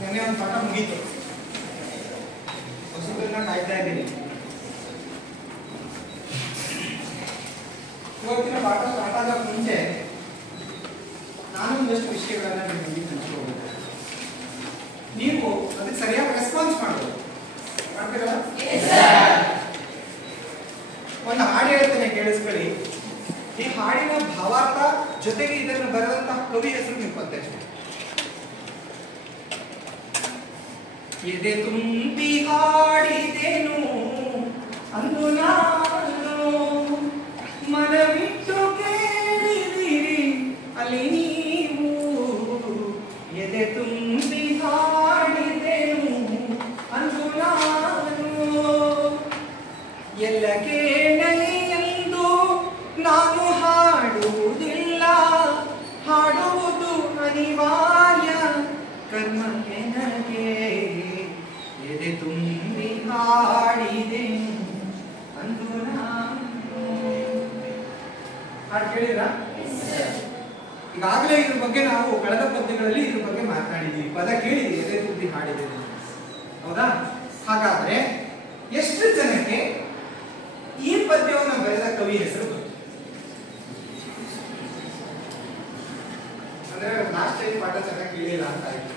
ನೆನ್ನೆ ಒಂದು ಪಾಠ ಮುಗೀತು, ಹೊಸದನ್ನ ಕಾಯ್ತಾ ಇದ್ದೀನಿ. ಇವತ್ತಿನ ಪಾಠ ಸ್ಟಾರ್ಟ್ ಆಗೋಕೆ ಮುಂಚೆ ನಾನು ಒಂದಷ್ಟು ವಿಷಯಗಳನ್ನ ನಿಮ್ಮ ಮುಂದೆ ಹಂಚ್ಕೋಬೇಕು. ನೀವು ಅದಕ್ಕೆ ಸರಿಯಾಗಿ ರೆಸ್ಪಾನ್ಸ್ ಮಾಡಬೇಕು. ಮಾಡ್ತೀರಲ್ಲ? ಒಂದು ಹಾಡು ಹೇಳ್ತೇನೆ, ಕೇಳಿಸ್ಕೊಳ್ಳಿ. ಈ ಹಾಡಿನ ಭಾವಾರ್ಥ ಜೊತೆಗೆ ಇದನ್ನು ಬರೆದಂತಹ ಕವಿ ಹೆಸರು ನೀವು ಪತ್ತೆ ಹಚ್ಚಿ. ಎದೆ ತುಂಬಿ ಹಾಡಿದೆನು ಅಂದು ನಾನು, ಮನವಿಟ್ಟು ಕೇಳಿದಿರಿ ಅಲ್ಲಿ ನೀವು. ಎದೆ ತುಂಬಿ ಹಾಡಿದೆನು ಅಂದು ನಾನು, ಎಲ್ಲ ಕೇಳಲಿ ಎಂದು ನಾನು ಹಾಡುವುದಿಲ್ಲ, ಹಾಡುವುದು ಅನಿವಾರ್ಯ ಕರ್ಮ ನನಗೆ. ಎದೆ ತುಂಬಿ ಹಾಡಿದೆನು ಅಂದು ನಾನು. ಹಾಡು ಕೇಳಿದ್ರಾ? ಈಗಾಗಲೇ ಇದ್ರ ಬಗ್ಗೆ ನಾವು ಕಳೆದ ಪದ್ಯಗಳಲ್ಲಿ ಇದ್ರ ಬಗ್ಗೆ ಮಾತನಾಡಿದ್ದೀವಿ. ಪದ ಕೇಳಿದ್ವಿ, ಎದೆ ತುಂಬಿ ಹಾಡಿದೆನು, ಹೌದಾ? ಹಾಗಾದ್ರೆ ಎಷ್ಟು ಜನಕ್ಕೆ ಈ ಪದ್ಯವನ್ನು ಬರೆದ ಕವಿ ಹೆಸರು ಗೊತ್ತು? ಅಂದ್ರೆ ಲಾಸ್ಟ್ ಟೈಮ್ ಪಾಠ ಚೆನ್ನಾಗಿ ಕೇಳಿಲ್ಲ ಅಂತ ಆಯ್ತು.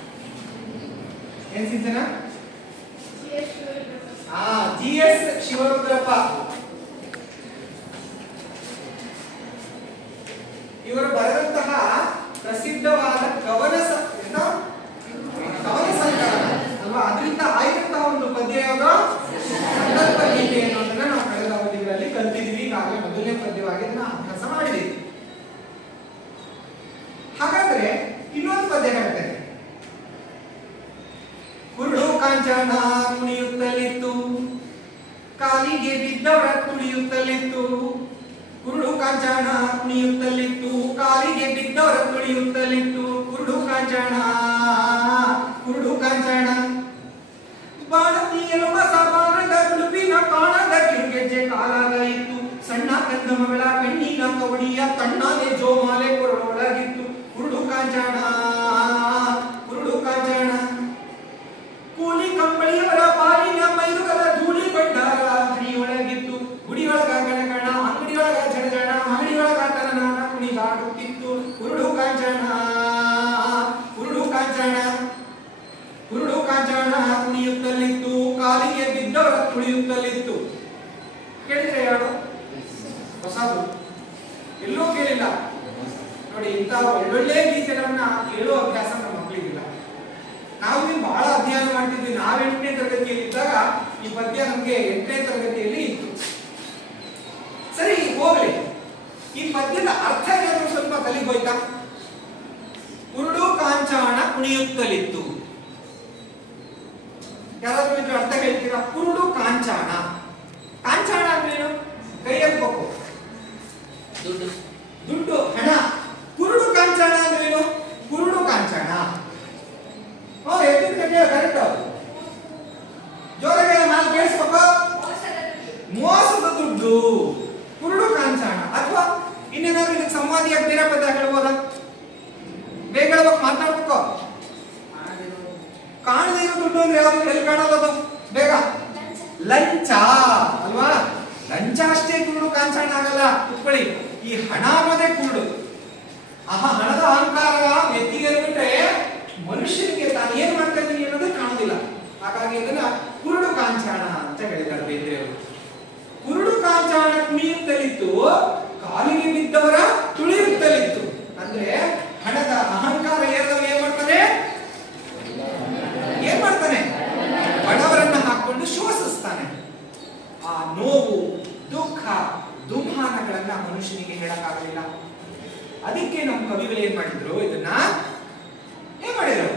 ಏನ್ ಸಿಂಚನ? GS ಶಿವರುದ್ರಪ್ಪ. ಇವರು ಬರೆದಂತಹ ಪ್ರಸಿದ್ಧವಾದ ಕವನ ಸಂಕಲನ ಅಲ್ವಾ? ಅದರಿಂದ ಆಯ್ದಂತಹ ಒಂದು ಪದ್ಯ ಯಾವುದು? ಸಂಕಲ್ಪ ಗೀತೆ ಅನ್ನೋದನ್ನ ನಾವು ಕಳೆದ ಅವಧಿಗಳಲ್ಲಿ ಕಲ್ತಿದ್ವಿ. ಈಗಾಗಲೇ ಮೊದಲನೇ ಪದ್ಯವಾಗಿ ಇದನ್ನ ಅಭ್ಯಾಸ ಮಾಡಿದೀವಿ. ಹಾಗಾದ್ರೆ ಇನ್ನೊಂದು ಪದ್ಯ ಹೇಳ್ತೇನೆ. ಕುರುಡು ಕಾಂಚನ ಕುಣಿಯುತ್ತಲಿತ್ತು, ಕಾಲಿಗೆ ಬಿದ್ದವರ ತುಳಿಯುತ್ತಲಿತ್ತು. ಕುರುಡು ಕಾಂಚನ ಕುಣಿಯುತ್ತಲಿತ್ತು, ಕಾಲಿಗೆ ಬಿದ್ದವರ ತುಳಿಯುತ್ತಲಿತ್ತು. ಕುರುಡು ಕಾಂಚನ, ಕುರುಡು ಕಾಂಚನ. ಬಾಣತಿಯಲು ಮಸಬಾರದ ಗುಡುಪಿನ ಕಾಣದ ಕಿರುಗೆಜ್ಜೆ ಕಾಲಾಗ ಇತ್ತು. ಸಣ್ಣ ಕಂದ ಮಗಳ ಕಣ್ಣಿನ ಕವಡಿಯ ಕಣ್ಣಾಗೆ ಜೋಮಾಲೆ ಕೊರಳೊಳಗಿತ್ತು. ಕುರುಡು ಕಾಂಚನ, ಕುರುಡು ಕಾಂಚನ. ಕೂಲಿ ಕಂಬಳಿಯವರ ಪಾಲಿನ ಮೈದುಗದ ಧೂಳಿ ಬಂಡಾರ ಹರಿಯೊಳಗಿತ್ತು. ಗುಡಿಯೊಳಗ ಗಣಗಣ, ಅಂಗಡಿಯೊಳಗ ಜಡಜಣ, ಮಹಡಿಯೊಳಗ ತನನಾನ ಕುಣಿದಾಡುತ್ತಿತ್ತು. ಕುರುಡು ಕಾಂಚನ, ಕುರುಡು ಕಾಂಚನ. ಕುರುಡು ಕಾಂಚನ ಕುಣಿಯುತ್ತಲಿತ್ತು, ಕಾಲಿಗೆ ಬಿದ್ದವರ ತುಳಿಯುತ್ತಲಿತ್ತು. ಕೇಳಿದ್ರೆ ಯಾರು? ಹೊಸದು, ಎಲ್ಲೂ ಕೇಳಿಲ್ಲ ನೋಡಿ. ಇಂಥ ಒಳ್ಳೊಳ್ಳೆ ಗೀತೆಗಳನ್ನ ಕೇಳೋ ಅಭ್ಯಾಸ ನಮ್ಮ ಮಕ್ಕಳಿಗಿಲ್ಲ. ನಾವು ಇಲ್ಲಿ ಬಹಳ ಅಧ್ಯಯನ ಮಾಡ್ತಿದ್ವಿ. ನಾವು 8ನೇ ತರಗತಿಯಲ್ಲಿ ಇದ್ದಾಗ ಈ ಪದ್ಯ ನಮ್ಗೆ 8ನೇ ತರಗತಿಯಲ್ಲಿ ಇತ್ತು. ಸರಿ, ಹೋಗ್ಲಿ. ಈ ಪದ್ಯದ ಅರ್ಥ ಏನಾದ್ರು ಸ್ವಲ್ಪ ತಲೆಗೆ ಹೋಯ್ತಾ? ಕುರುಡು ಕಾಂಚಾಣ ಕುಣಿಯುತ್ತಲಿತ್ತು. ಯಾರಾದ್ರೂ ಇದ್ರ ಅರ್ಥ ಹೇಳ್ತೀರಾ? ಕುರುಡು ಕಾಂಚಾಣ. ಕಾಂಚಾಣ ಅಂದ್ರೇನು? ಕೈ ಹಾಕ್ಬೇಕು, ದುಡ್ಡು, ದುಡ್ಡು, ಹಣ. ಕುರುಡು ಕಾಂಚಾಣ ಅಂದ್ರೇನು? ಕುರುಡು ಕಾಂಚಾಣ. ಕರೆಕ್ಟ್. ಜೋರಾಗಿ ನಾನು ಕೇಳಿಸ್ಬೇಕು. ಮೋಸದ ದುಡ್ಡು, ಕುರುಡು ಕಾಂಚಾಣ. ಅಥವಾ ಇನ್ನೇನಾದ್ರು ಇದಕ್ಕೆ ಸಂವಾದಿಯಾಗಿ ಬೇರೆ ಪದ ಹೇಳ್ಬೋದಾ? ಬೇಗ ಹೇಳ್ಬೇಕು, ಮಾತಾಡ್ಬೇಕು. ಕಾಣದೇ ಇರೋ ದುಡ್ಡು ಅಂದ್ರೆ ಯಾವ್ದು? ಎಲ್ಲಿ ಕಾಣಲ್ಲ ಬೇಗ? ಲಂಚ ಅಲ್ವಾ? ಲಂಚ ಅಷ್ಟೇ ಕುರುಡು ಕಾಂಚಾಣ ಆಗಲ್ಲ. ಕುತ್ಕೊಳ್ಳಿ. ಈ ಹಣ ಅನ್ನೋದೇ ಕುರುಡು. ಹಣದ ಅಹಂಕಾರ ಎತ್ತಿಗೆ ಬಿಟ್ರೆ ಮನುಷ್ಯನಿಗೆ ತಾನು ಏನ್ ಮಾಡ್ತಾ ಇದ್ದೀನಿ ಅನ್ನೋದು ಕಾಣುದಿಲ್ಲ. ಹಾಗಾಗಿ ಇದನ್ನ ಕುರುಡು ಕಾಂಚಾಣ ಅಂತ ಹೇಳಿದ್ದಾರೆ ಬೇಂದ್ರೆಯವರು. ಕುರುಡು ಕಾಂಚಾಣ ಕುಣಿಯುತ್ತಲಿತ್ತು, ಕಾಲಿಗೆ ಬಿದ್ದವರ ತುಳಿಯುತ್ತಲಿತ್ತು. ಅಂದ್ರೆ ಹಣದ ಅಹಂಕಾರ ಏರಿದವ ಏನ್ ಮಾಡ್ತಾನೆ? ಏನ್ ಮಾಡ್ತಾನೆ? ಬಡವರನ್ನ ಹಾಕೊಂಡು ಶೋಷಿಸ್ತಾನೆ. ಆ ನೋವು, ದುಃಖ, ದುಮ್ಮಾನಗಳನ್ನ ಮನುಷ್ಯನಿಗೆ ಹೇಳಕ್ಕಾಗಲಿಲ್ಲ. ಅದಕ್ಕೆ ನಮ್ಮ ಕವಿಗಳು ಏನ್ ಮಾಡಿದ್ರು? ಇದನ್ನ ಏನ್ ಮಾಡಿದ್ರು?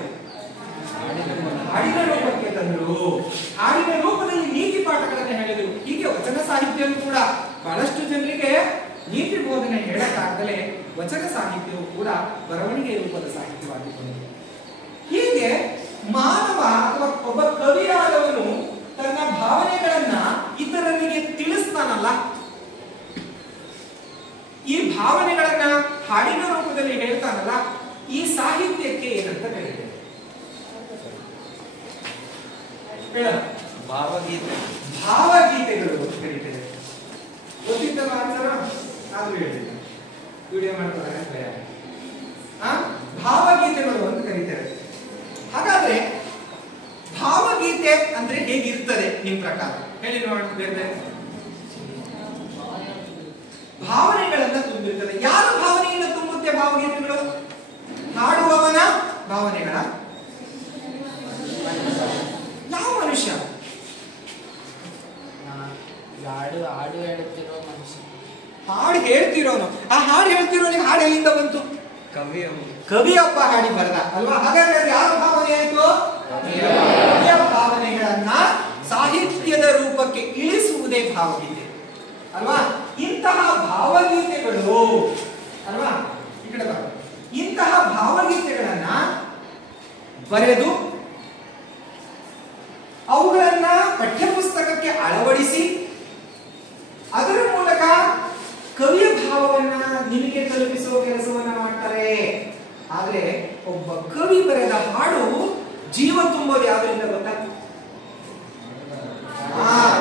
ಹಾಡಿನ ರೂಪಕ್ಕೆ ತಂದ್ರು. ಹಾಡಿನ ರೂಪದಲ್ಲಿ ನೀತಿ ಪಾಠಗಳನ್ನ ಹೇಳಿದ್ರು. ಹೀಗೆ ವಚನ ಸಾಹಿತ್ಯವು ಕೂಡ ಬಹಳಷ್ಟು ಜನರಿಗೆ ನೀತಿ ಬೋಧನೆ ಹೇಳಕ್ಕಾಗಲೇ ವಚನ ಸಾಹಿತ್ಯವು ಕೂಡ ಬರವಣಿಗೆ ರೂಪದ ಸಾಹಿತ್ಯವಾಗಿತ್ತು. ಹೀಗೆ ಮಾನವ ಅಥವಾ ಒಬ್ಬ ಕವಿಯಾದವನು ತನ್ನ ಭಾವನೆಗಳನ್ನ ಇತರರಿಗೆ ತಿಳಿಸ್ತಾನಲ್ಲ, ಈ ಭಾವನೆಗಳನ್ನ ಹಾಡಿನ ರೂಪದಲ್ಲಿ ಸಂದರ್ಭದಲ್ಲಿ ಹೇಳ್ತಾನಲ್ಲ, ಈ ಸಾಹಿತ್ಯಕ್ಕೆ ಏನಂತ ಕರೀತೇವೆ? ಭಾವಗೀತೆಗಳು ಅಂತ ಕರೀತೇವೆ. ಗೊತ್ತಿದ್ದಲ್ಲ ಆನ್ಸರ್? ಆದ್ರೂ ಹೇಳಿಲ್ಲ, ವಿಡಿಯೋ ಮಾಡ್ತಾರೆ ಭಯ. ಭಾವಗೀತೆಗಳು ಅಂತ ಕರೀತೇವೆ. ಹಾಗಾದ್ರೆ ಭಾವಗೀತೆ ಅಂದ್ರೆ ಹೇಗಿರ್ತದೆ ನಿಮ್ ಪ್ರಕಾರ? ಹೇಳಿ ನೋಡೋಣ. ಬೇರೆ ಭಾವನೆಗಳನ್ನ ತುಂಬಿರ್ತದೆ. ಯಾರ ಭಾವನೆಯಿಂದ ತುಂಬುತ್ತೆ ಭಾವಗೀತೆಗಳು? ಹಾಡುವವನ ಭಾವನೆಗಳ? ಯಾವ ಮನುಷ್ಯ? ಹಾಡು ಹೇಳುತ್ತಿರೋ ಮನುಷ್ಯ. ಹಾಡು ಹೇಳ್ತಿರೋನು. ಆ ಹಾಡು ಹೇಳ್ತಿರೋನಿಗೆ ಹಾಡು ಎಲ್ಲಿಂದ ಬಂತು? ಕವಿಯೊಬ್ಬ ಹಾಡಿ ಬರದ ಅಲ್ವಾ? ಹಾಗಾದ್ರೆ ಯಾರ ಭಾವನೆ ಆಯ್ತು? ಕವಿಯ ಭಾವನೆಗಳನ್ನ ಸಾಹಿತ್ಯದ ರೂಪಕ್ಕೆ ಇಳಿಸುವುದೇ ಭಾವಗೀತೆ ಅಲ್ವಾ? ಇಂತಹ ಭಾವಗೀತೆಗಳು ಅಲ್ವಾ, ಈ ಕಡೆ ಬರ, ಇಂತಹ ಭಾವಗೀತೆಗಳನ್ನ ಬರೆದು ಅವುಗಳನ್ನ ಪಠ್ಯಪುಸ್ತಕಕ್ಕೆ ಅಳವಡಿಸಿ ಅದರ ಮೂಲಕ ಕವಿಯ ಭಾವವನ್ನ ನಿಮಗೆ ತಲುಪಿಸುವ ಕೆಲಸವನ್ನ ಮಾಡ್ತಾರೆ. ಆದ್ರೆ ಒಬ್ಬ ಕವಿ ಬರೆದ ಹಾಡು ಜೀವ ತುಂಬೋದು ಯಾವ್ದರಿಂದ ಗೊತ್ತಾ?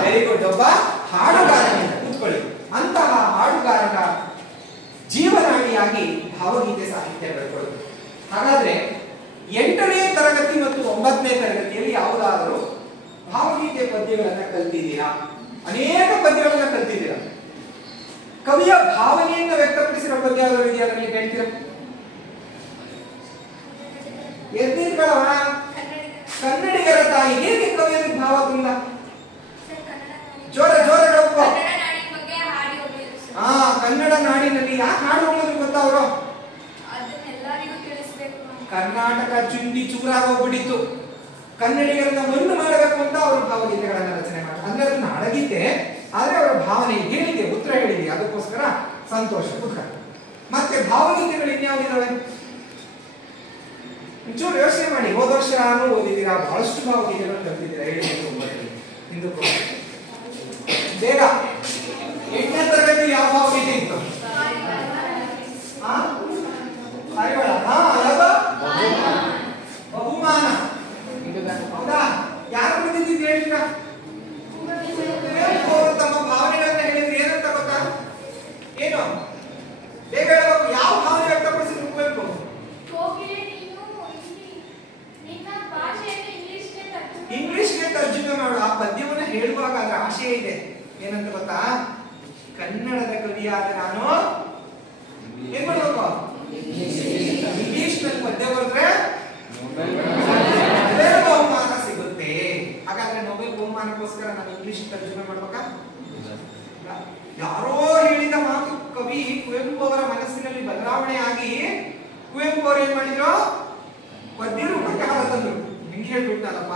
Very good. ಒಬ್ಬ ಹಾಡುಗಾರನಿಂದ. ಕೂತ್ಕೊಳ್ಳಿ. ಅಂತಹ ಹಾಡುಗಾರನ ಜೀವನಾಡಿಯಾಗಿ ಭಾವಗೀತೆ ಸಾಹಿತ್ಯ ಬೆಳ್ಕೊಳ್ಳೋದು. ಹಾಗಾದ್ರೆ 8ನೇ ತರಗತಿ ಮತ್ತು 9ನೇ ತರಗತಿಯಲ್ಲಿ ಯಾವುದಾದರೂ ಭಾವಗೀತೆ ಪದ್ಯಗಳನ್ನ ಕಲ್ತಿದ್ದೀರಾ? ಅನೇಕ ಪದ್ಯಗಳನ್ನ ಕಲ್ತಿದ್ದೀರಾ. ಕವಿಯ ಭಾವನೆಯಿಂದ ವ್ಯಕ್ತಪಡಿಸಿರೋ ಪದ್ಯ ಯಾವ್ದಾದ್ರು ಇದೆಯಾ? ನನಗೆ ಹೇಳ್ತೀರಾ? ಎದ್ದಿರ್ಗಳವ ಕನ್ನಡಿಗರ ತಾಯಿ. ಹೇಗೆ ಕವಿಯ ಭಾವ ತುಂಬ? ಜೋರ ಕನ್ನಡ ನಾಡಿನಲ್ಲಿ ಯಾಕೆ ಹಾಡು ಹೋಗೋದು ಗೊತ್ತಾ? ಅವರು ಕರ್ನಾಟಕ ಚುಂಡಿ ಚೂರಾಗೋಗ್ಬಿಟ್ಟಿತ್ತು, ಕನ್ನಡಿಗರನ್ನ ಮಣ್ಣು ಮಾಡಬೇಕು ಅಂತ ಅವರು ಭಾವಗೀತೆಗಳನ್ನ ರಚನೆ ಮಾಡ್ತಾರೆ. ಅಂದ್ರೆ ಅದು ನಾಡಗೀತೆ, ಆದ್ರೆ ಅವರ ಭಾವನೆ ಹೇಳಿದೆ, ಉತ್ತರ ಹೇಳಿದೆ, ಅದಕ್ಕೋಸ್ಕರ ಸಂತೋಷ ದುಃಖ. ಮತ್ತೆ ಭಾವಗೀತೆಗಳು ಇನ್ಯಾವುದಿದಾವೆ? ಒಂಚೂರು ಯೋಚನೆ ಮಾಡಿ. ಹೋದ ವರ್ಷ ಓದಿದ್ದೀರಾ? ಬಹಳಷ್ಟು ಭಾವಗೀತೆಗಳು ಕಲ್ತಿದ್ದೀರಾ. ಹಿಂದೂ ಬೇಗ 8ನೇ ತರಗತಿ ಯಾವ ಭಾವಗೀತೆ ಇತ್ತು? ಬಹುಮಾನ. ಹೌದಾ? ಯಾರು ಬಂದಿದ್ದು ಹೇಳಿದ್ರ? ತಮ್ಮ ಭಾವನೆಗಳನ್ನ ಹೇಳಿದ್ರೆ ಏನಂತ ಗೊತ್ತಾ? ಏನು ಬೇಗ ಹೇಳಬೇಕು. ಯಾವ ಭಾವನೆ ವ್ಯಕ್ತಪಡಿಸಿದ್ರು ಕುವೆಂಪು? ಇಂಗ್ಲಿಷ್ಗೆ ತರ್ಜುಮೆ ಮಾಡು. ಆ ಪದ್ಯವನ್ನ ಹೇಳುವಾಗ ಅದರ ಆಶಯ ಇದೆ. ಏನಂತ ಗೊತ್ತಾ? ಕನ್ನಡದ ಕವಿಯಾದ ನಾನು ಏನ್ ಮಾಡ್ಬೇಕು? ಇಂಗ್ಲಿಷ್ ನಲ್ಲಿ ಪದ್ಯ ಬರೆದ್ರೆ ನೊಬೆಲ್ ಬಹುಮಾನ ಸಿಗುತ್ತೆ. ಹಾಗಾದ್ರೆ ನೊಬೆಲ್ ಬಹುಮಾನಕ್ಕೋಸ್ಕರ ನಾನು ಇಂಗ್ಲಿಷ್ ತರ್ಜುಮೆ ಮಾಡ್ಬೇಕಾ? ಯಾರೋ ಹೇಳಿದ ಮಾತು ಕವಿ ಕುವೆಂಪು ಅವರ ಮನಸ್ಸಿನಲ್ಲಿ ಬದಲಾವಣೆ ಆಗಿ ಕುವೆಂಪು ಅವರು ಏನ್ ಮಾಡಿದ್ರು? ಪದ್ಯ ರೂಪಕ್ಕೆ ಹಾಡ ತಂದ್ರು. ಹೆಂಗೆ ಹೇಳ್ಬಿಟ್ನಲ್ಲಪ್ಪ,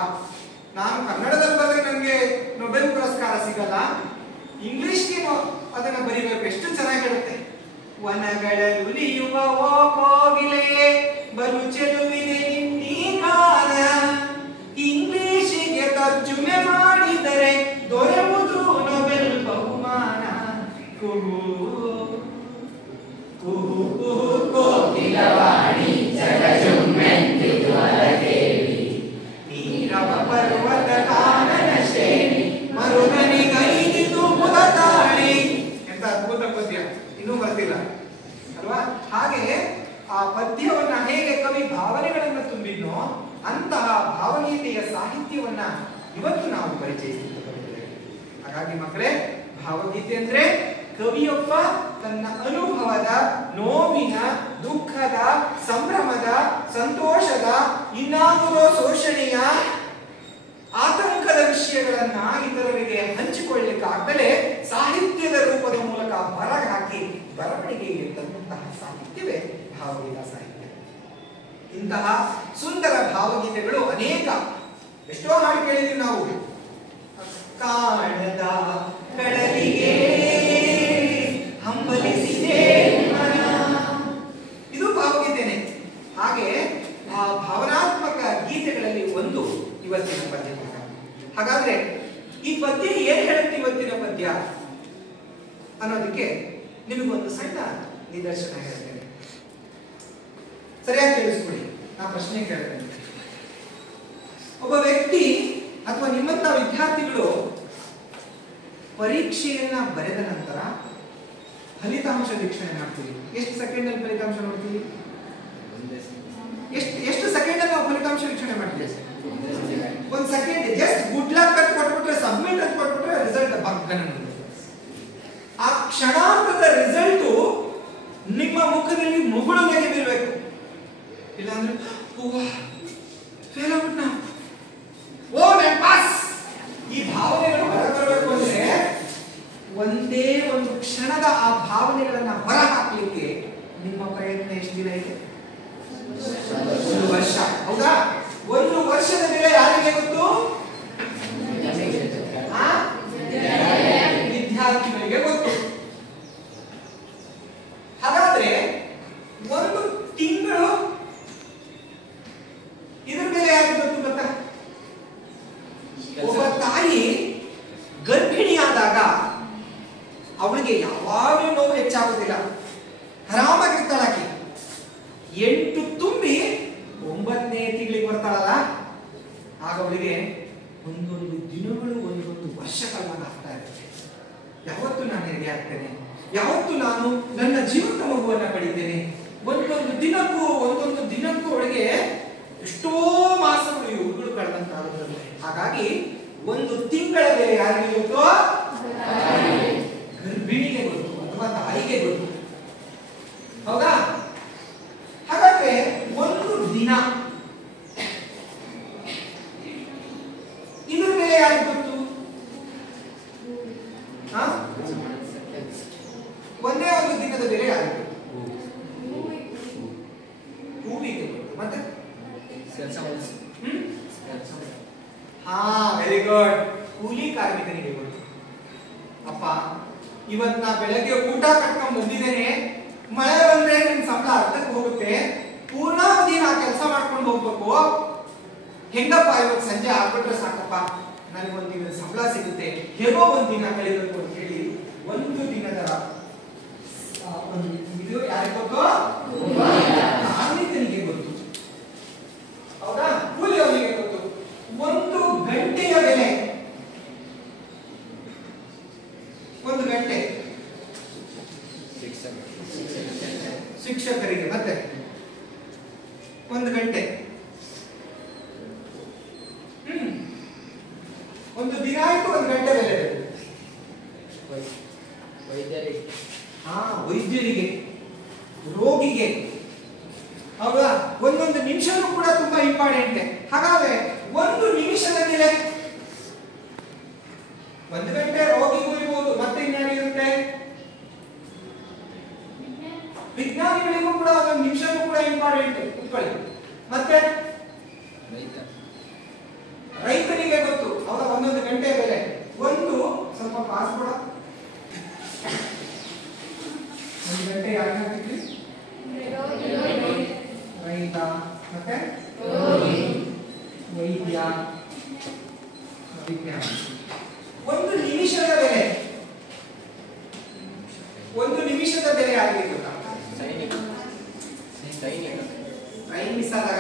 ನಾನು ಕನ್ನಡದಲ್ಲಿ ಬಂದ್ರೆ ನನಗೆ ನೊಬೆಲ್ ಪುರಸ್ಕಾರ ಸಿಗಲ್ಲ, ಇಂಗ್ಲಿಷ್ಗೆ ಅದನ್ನ ಬರೀಬೇಕು. ಎಷ್ಟು ಚೆನ್ನಾಗಿ ಹೇಳುತ್ತೆ. ವನಗಳಲ್ಲಿ ಉಲಿಯುವ ಓ ಕೋಗಿಲೆಯೇ ಬಲು ಚೆಲುವಿದೆ ನಿನ್ನೀ ಗಾನ, ಇಂಗ್ಲಿಷಿಗೆ ತರ್ಜುಮೆ ಮಾಡಿದರೆ ದೊರೆಯುವುದು ನೊಬೆಲ್ ಬಹುಮಾನ. ಕುಹು ಕುಹು ಕುಹು ಕೋಗಿಲವಾಣಿ ಜಗಜುಮ್ಮೆಂದಿತು ಅಲಗೇಳಿ, ನೀರವ ಪರ್ವತ ಕಾನನ ಶ್ರೇಣಿ ಮರುದನಿಗೈದಿತು ಮುದತಾಳಿ. ಎಂತ ಅದ್ಭುತ ಪದ್ಯ, ಇನ್ನೂ ಬರ್ತಿಲ್ಲ ಅಲ್ವಾ? ಹಾಗೆ ಆ ಪದ್ಯವನ್ನ ಹೇಗೆ ಕವಿ ಭಾವನೆಗಳನ್ನ ತುಂಬಿದ್ನೋ ಅಂತಹ ಭಾವಗೀತೆಯ ಸಾಹಿತ್ಯವನ್ನ ಇವತ್ತು ನಾವು ಪರಿಚಯಿಸಿದ್ದೇವೆ. ಹಾಗಾಗಿ ಮಕ್ಕಳೇ, ಭಾವಗೀತೆ ಅಂದ್ರೆ ಕವಿಯೊಬ್ಬ ತನ್ನ ಅನುಭವದ, ನೋವಿನ, ದುಃಖದ, ಸಂಭ್ರಮದ, ಸಂತೋಷದ, ಇನ್ನಾವುದೋ ಶೋಷಣೆಯ, ಆತಂಕದ ವಿಷಯಗಳನ್ನ ಇತರರಿಗೆ ಹಂಚಿಕೊಳ್ಳಲಿಕ್ಕಾಗಲೇ ಸಾಹಿತ್ಯದ ರೂಪದ ಮೂಲಕ ಹೊರಗೆ ಹಾಕಿ ಬರವಣಿಗೆಗೆ ತಂದಂತಹ ಸಾಹಿತ್ಯವೇ ಭಾವಗೀತಾ ಸಾಹಿತ್ಯ. ಇಂತಹ ಸುಂದರ ಭಾವಗೀತೆಗಳು ಅನೇಕ. ಎಷ್ಟೋ ಹಾಡು ಕೇಳಿದೀವಿ ನಾವು. ಕಾಣದ ಕಡಲಿಗೆ ಹಂಬಲಿಸಿದೆ ಮನ, ಇದು ಭಾವಗೀತೆನೆ. ಹಾಗೆ ಆ ಭಾವನಾತ್ಮಕ ಗೀತೆಗಳಲ್ಲಿ ಒಂದು ಇವತ್ತಿನ ಪದ್ಯ. ಹಾಗಾದ್ರೆ ಈ ಪದ್ಯ ಏನ್ ಹೇಳುತ್ತೆ? ಇವತ್ತಿನ ಪದ್ಯ ಅನ್ನೋದಕ್ಕೆ ನಿಮಗೊಂದು ಸಣ್ಣ ನಿದರ್ಶನ ಹೇಳ್ತೇನೆ. ಸರಿಯಾಗಿ ಕೇಳಿಸ್ಕೊಳ್ಳಿ, ನಾ ಪ್ರಶ್ನೆ ಕೇಳ್ತೇನೆ. ಒಬ್ಬ ವ್ಯಕ್ತಿ ಅಥವಾ ನಿಮ್ಮಂತ ವಿದ್ಯಾರ್ಥಿಗಳು ಪರೀಕ್ಷೆಯನ್ನ ಬರೆದ ನಂತರ ಫಲಿತಾಂಶ ವೀಕ್ಷಣೆ ಮಾಡ್ತೀವಿ. ಎಷ್ಟು ಸೆಕೆಂಡ್ ಅಲ್ಲಿ ಫಲಿತಾಂಶ ನೋಡ್ತೀವಿ? ಎಷ್ಟು ಸೆಕೆಂಡ್ ಅಲ್ಲಿ ನಾವು ಫಲಿತಾಂಶ ವೀಕ್ಷಣೆ ಮಾಡ್ತೀವಿ? ಒಂದು ಸೆಕೆಂಡ್. ಜಸ್ಟ್ ಗುಡ್ ಲಕ್ ಅಂತ ಕೊಟ್ಬಿಟ್ರೆ, ಸಬ್ಮಿಟ್ ಅಂತ ಕೊಟ್ಬಿಟ್ರೆ ರಿಸಲ್ಟ್ ಬಗ್ಗನ ಆ ಕ್ಷಣಾರ್ಧದ ರಿಸಲ್ಟ್ ನಿಮ್ಮ ಮುಖದಲ್ಲಿ ಮುಗುಳುಗೆ ಬೀಳ್ಬೇಕು. ಇಲ್ಲಾಂದ್ರೆ ಫೇಲ್ ಆಗ್ಬಿಟ್ನ, ಓ ನಾನು ಪಾಸ್, ಈ ಭಾವನೆಗಳು ಹೊರಬರಬೇಕು ಅಂದ್ರೆ ಒಂದೇ ಒಂದು ಕ್ಷಣದ ಆ ಭಾವನೆಗಳನ್ನ ಹೊರ ಹಾಕ್ಲಿಕ್ಕೆ ನಿಮ್ಮ ಪ್ರಯತ್ನ ಎಷ್ಟು ದಿನ ಇದೆ? 1 ವರ್ಷ. ಹೌದಾ? 1 ವರ್ಷದ ಮೇಲೆ ಯಾರಿಗೆ ಗೊತ್ತು? ವಿದ್ಯಾರ್ಥಿಗಳಿಗೆ ಗೊತ್ತು. ಹಾಗಾದ್ರೆ 1 ತಿಂಗಳು ಇದ್ರ ಮೇಲೆ ಯಾರಿಗೆ ಗೊತ್ತು ಗೊತ್ತಾ? ಒಬ್ಬ ತಾಯಿ ಗರ್ಭಿಣಿಯಾದಾಗ ಅವಳಿಗೆ ಯಾವಾಗಲೂ ನೋವು ಹೆಚ್ಚಾಗುದಿಲ್ಲ, ಆರಾಮಾಗಿರ್ತಾಳಾಕಿ. 8 ತುಂಬಿ 9ನೇ ತಿಂಗಳಿಗೆ ಬರ್ತಾಳಲ್ಲ, ಆಗ ಅವಳಿಗೆ ಒಂದೊಂದು ದಿನಗಳು ಒಂದೊಂದು ವರ್ಷಗಳನ್ನ ಆಗ್ತಾ ಇರುತ್ತೆ. ಯಾವತ್ತು ನಾನು ಹೆರಿಗೆ ಆಗ್ತೇನೆ, ಯಾವತ್ತು ನಾನು ನನ್ನ ಜೀವನ ಮಗುವನ್ನ ಪಡಿತೇನೆ. ಒಂದೊಂದು ದಿನಕ್ಕೂ ಅವಳಿಗೆ ಎಷ್ಟೋ ಮಾಸಗಳು ಇವುಗಳು ಕಳೆದಂತಾಗುತ್ತದೆ. ಹಾಗಾಗಿ 1 ತಿಂಗಳ ಬೆಲೆ ಯಾರಿಗೆ ಗೊತ್ತು? ಗರ್ಭಿಣಿಗೆ ಗೊತ್ತು ಅಥವಾ ತಾಯಿಗೆ ಗೊತ್ತು. ಹೌದಾ? ಹಾಗಾದ್ರೆ 1 ದಿನ ಇದ್ರ ಬೆಲೆ ಯಾರಿಗೆ ಗೊತ್ತು? ಒಂದೇ ಒಂದು ದಿನದ ಬೆಲೆ ಯಾರಿಗೆ ಗೊತ್ತು? ಹೂವಿಗೆ ಗೊತ್ತು. ಮತ್ತೆ ವೆರಿ ಗುಡ್. ಕೂಲಿ ಕಾರ್ಮಿಕನಿಗೆ ಗೊತ್ತು. ಅಪ್ಪ, ಇವತ್ ನಾ ಬೆಳಗ್ಗೆ ಊಟ ಕಟ್ಕೊಂಡ್ ಬಂದಿದ್ದೇನೆ, ಮಳೆ ಬಂದ್ರೆ ನಿನ್ ಸಂಬಳ ಅರ್ಧಕ್ಕೆ ಹೋಗುತ್ತೆ, ಪೂರ್ಣಾವಧಿ ನಾ ಕೆಲಸ ಮಾಡ್ಕೊಂಡು ಹೋಗ್ಬೇಕು, ಹೆಂಗಪ್ಪ ಇವತ್ತು ಸಂಜೆ ಆಗ್ಬಿಟ್ರೆ ಸಾಕಪ್ಪ, ನನಗೊಂದು ದಿನದ ಸಂಬಳ ಸಿಗುತ್ತೆ, ಹೇಗೋ 1 ದಿನ ಕಳಿಬೇಕು ಅಂತ ಹೇಳಿ 1 ದಿನದ ಇದು ಯಾರಿಗೆ ಗೊತ್ತು? ಕಾರ್ಮಿಕನಿಗೆ ಗೊತ್ತು. ಹೌದಾ? ಕೂಲಿಯವನಿಗೆ ಗೊತ್ತು. 1 ಗಂಟೆಯ ಬೆಲೆ, 1 ಗಂಟೆ ಶಿಕ್ಷಕರಿಗೆ, ಮತ್ತೆ 1 ಗಂಟೆ, 1 ದಿನ ಆಯ್ತು, 1 ಗಂಟೆ ಬೆಲೆ. ವೈದ್ಯರಿಗೆ, ರೋಗಿಗೆ, ಹೌದಾ? ಒಂದೊಂದು ನಿಮಿಷನೂ ಕೂಡ ತುಂಬಾ ಇಂಪಾರ್ಟೆಂಟ್. ಹಾಗಾದ್ರೆ 1 ನಿಮಿಷದ ಬೆಲೆ 1 ಗಂಟೆ ರೋಗಿಗೂ ಇರ್ಬೋದು, ಮತ್ತೆ ಇನ್ಯಾರಿರುತ್ತೆ? ವಿಜ್ಞಾನಿಗಳಿಗೂ ಕೂಡ 1 ನಿಮಿಷನೂ ಕೂಡ ಇಂಪಾರ್ಟೆಂಟ್. ಕುತ್ಕೊಳ್ಳಿ. ಮತ್ತೆ ರೈತನಿಗೆ ಗೊತ್ತು. ಹೌದಾ? 1 ಗಂಟೆ ಬೆಲೆ. ಸ್ವಲ್ಪ ಪಾಸ್ ಕೊಡ. 1 ಗಂಟೆ ಯಾಕೆ ಹಾಕಿದ್ರಿ? ರೈತ, ಮತ್ತೆ ವೈದ್ಯ, ವಿಜ್ಞಾನ. 1 ನಿಮಿಷದ ಬೆಲೆ, 1 ನಿಮಿಷದ ಬೆಲೆ ಯಾರಿಗೆ ಗೊತ್ತಾ? ಪ್ರಯಾಣಿಸಿದಾಗ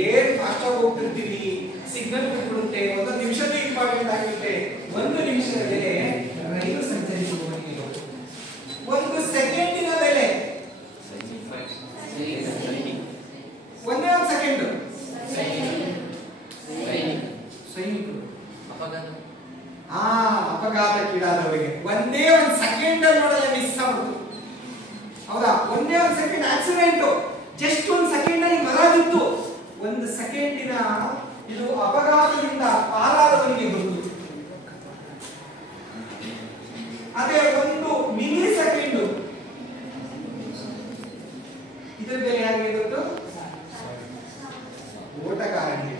ಏನ್ ಫಾಸ್ಟ್ ಆಗಿ ಹೋಗ್ತಿರ್ತೀವಿ, ಸಿಗ್ನಲ್ ಬಿಟ್ಬಿಡುತ್ತೆ, 1 ನಿಮಿಷದ ಇಂಪಾರ್ಟೆಂಟ್ ಆಗಿರುತ್ತೆ. 1 ನಿಮಿಷದ ಬೆಲೆ ರೈಲು ಸಂಚರಿಸುವವನಿಗೆ ಗೊತ್ತು. 1 ಸೆಕೆಂಡಿನ ಬೆಲೆ, ಒಂದೇ 1 ಸೆಕೆಂಡ್ ಸೈನಿಕರು ಅಪಘಾತಕ್ಕೀಡಾದವರಿಗೆ ಒಂದೇ 1 ಸೆಕೆಂಡ್ ನೋಡಲ್ಲ ಮಿಸ್ ಆಗ್ಬಿಡ್ತು. ಹೌದಾ? ಒಂದೇ 1 ಸೆಕೆಂಡ್ ಆಕ್ಸಿಡೆಂಟ್, ಜಸ್ಟ್ 1 ಸೆಕೆಂಡ್ ಅಲ್ಲಿ ಮರ ಬಿತ್ತು. 1 ಸೆಕೆಂಡಿನ ಇದು ಅಪಘಾತದಿಂದ ಪಾರಾದವರಿಗೆ ಗೊತ್ತು. ಅದೇ 1 ಮಿಲಿ ಸೆಕೆಂಡ್, ಇದರ ಬೆಲೆ ಯಾರಿಗೆ ಗೊತ್ತು? ಓಟಗಾರನಿಗೆ.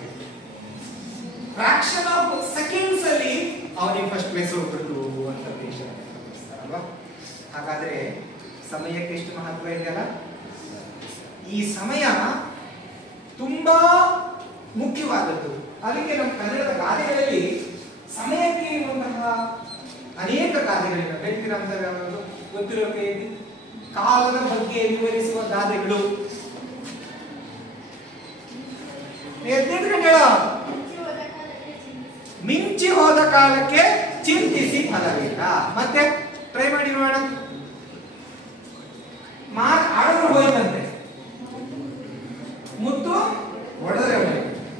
ಫ್ರಾಕ್ಷನ್ ಆಫ್ ಸೆಕೆಂಡ್ಸ್ ಅಲ್ಲಿ ಅವನಿಗೆ ಫಸ್ಟ್ ಪ್ಲೇಸ್ ಹೋಗ್ಬಿಟ್ಟು ಅಂತ ದೇಶ ಅಲ್ವಾ? ಹಾಗಾದ್ರೆ ಸಮಯಕ್ಕೆ ಎಷ್ಟು ಮಹತ್ವ ಇದೆಯಲ್ಲ? ಈ ಸಮಯ ತುಂಬಾ ಮುಖ್ಯವಾದದ್ದು. ಅದಕ್ಕೆ ನಮ್ಮ ಕನ್ನಡದ ಗಾದೆಗಳಲ್ಲಿ ಸಮಯಕ್ಕೆ ಇರುವಂತಹ ಅನೇಕ ಗಾದೆಗಳಿವೆ. ಹೇಳ್ತೀರಂತ ಗೊತ್ತಿರೋ ಕಾಲದ ಬಗ್ಗೆ ವಿವರಿಸುವ ಗಾದೆಗಳು, ಎದ್ದಿಟ್ಕೊಂಡು ಹೇಳೋ. ಮಿಂಚಿ ಹೋದ ಕಾಲಕ್ಕೆ ಚಿಂತಿಸಿ ಫಲವಿಲ್ಲ. ಮತ್ತೆ ಟ್ರೈ ಮಾಡಿ ನೋಡೋಣ. ಆಡಲು ಹೋಯ್ತಂತೆ, ಮುತ್ತು ಹೊಡೆದ್ರೆ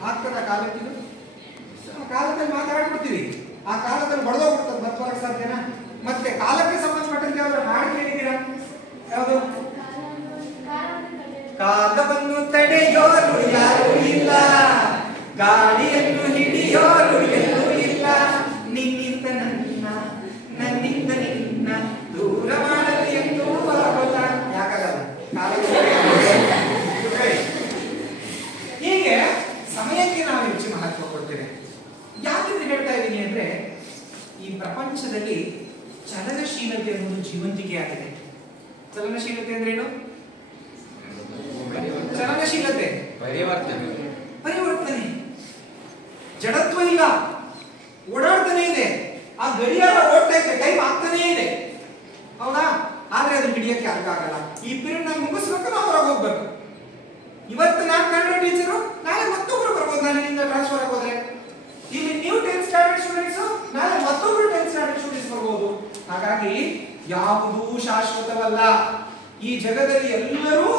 ಆಗ್ತದ ಕಾಲಕ್ಕಿದು? ಕಾಲದಲ್ಲಿ ಮಾತಾಡ್ಬಿಡ್ತೀವಿ, ಆ ಕಾಲದಲ್ಲಿ ಹೊಡೆದೋಗ್ಬಿಡ್ತದೆ, ಮತ್ತೆ ಬರಕ್ ಸಾಧ್ಯನಾ? ಮತ್ತೆ ಕಾಲಕ್ಕೆ ಸಂಬಂಧಪಟ್ಟಂತೆ ಯಾವ್ದು ಹಾಡು ಕೇಳಿದ್ದೀರಾ? ಯಾವುದು? ಕಾಲವನ್ನು ತಡೆಯೋರು ಯಾರು ಇಲ್ಲ, ಗಾಳಿಯನ್ನು ಹಿಡಿಯೋರು ಎಲ್ಲೂ ಇಲ್ಲ, ನಿನ್ನಿಂದ ನನ್ನ, ನನ್ನಿಂದ ನಿನ್ನ ದೂರ ಮಾಡಲು ಎಂದೂ ಬರಲ್ಲ. ಯಾಕಾಗಲ್ಲ? ಹೀಗೆ ಸಮಯಕ್ಕೆ ನಾವು ಹೆಚ್ಚು ಮಹತ್ವ ಕೊಡ್ತೇವೆ. ಯಾಕಿದ್ರೆ ಹೇಳ್ತಾ ಇದ್ದೀನಿ ಅಂದ್ರೆ, ಈ ಪ್ರಪಂಚದಲ್ಲಿ ಚಲನಶೀಲತೆ ಅನ್ನೋದು ಜೀವಂತಿಕೆ ಆಗಿದೆ. ಚಲನಶೀಲತೆ ಅಂದ್ರೇನು? ಚಲನಶೀಲತೆ ಪರಿವರ್ತನೆ. ಜಡತ್ವ ಇಲ್ಲ, ಓಡಾಡ್ತಾನೆ ಇದೆ. ಆ ಗಡಿಯಾರ ಓಡ್ತಾ ಇದೆ, ಟೈಮ್ ಆಗ್ತಾನೆ ಇದೆ, ಹೌದಾ? ಆದ್ರೆ ಅದನ್ನ ಹಿಡಿಯಕ್ಕೆ ಆಗಲ್ಲ. ಈ ಪೀರಿಯಡ್ ನಾವು ಮುಗಿಸ್ಬೇಕು, ನಾವು ಹೊರಗೆ ಹೋಗ್ಬೇಕು. ಇವತ್ತು ನಾನು ಕನ್ನಡ ಟೀಚರು, ನಾಳೆ ಮತ್ತೊಬ್ರು ಬರ್ಬೋದು. ನಾನು ಇಲ್ಲಿಂದ ಟ್ರಾನ್ಸ್ಫರ್ ಆಗೋದ್ರೆ ಇಲ್ಲಿ ನೀವು 10th ಸ್ಟ್ಯಾಂಡರ್ಡ್ ಸ್ಟೂಡೆಂಟ್ಸ್, ನಾಳೆ ಮತ್ತೊಬ್ರು 10th ಸ್ಟ್ಯಾಂಡರ್ಡ್ ಸ್ಟೂಡೆಂಟ್ಸ್ ಬರ್ಬೋದು. ಹಾಗಾಗಿ ಯಾವುದೂ ಶಾಶ್ವತವಲ್ಲ. ಈ ಜಗದಲ್ಲಿ ಎಲ್ಲರೂ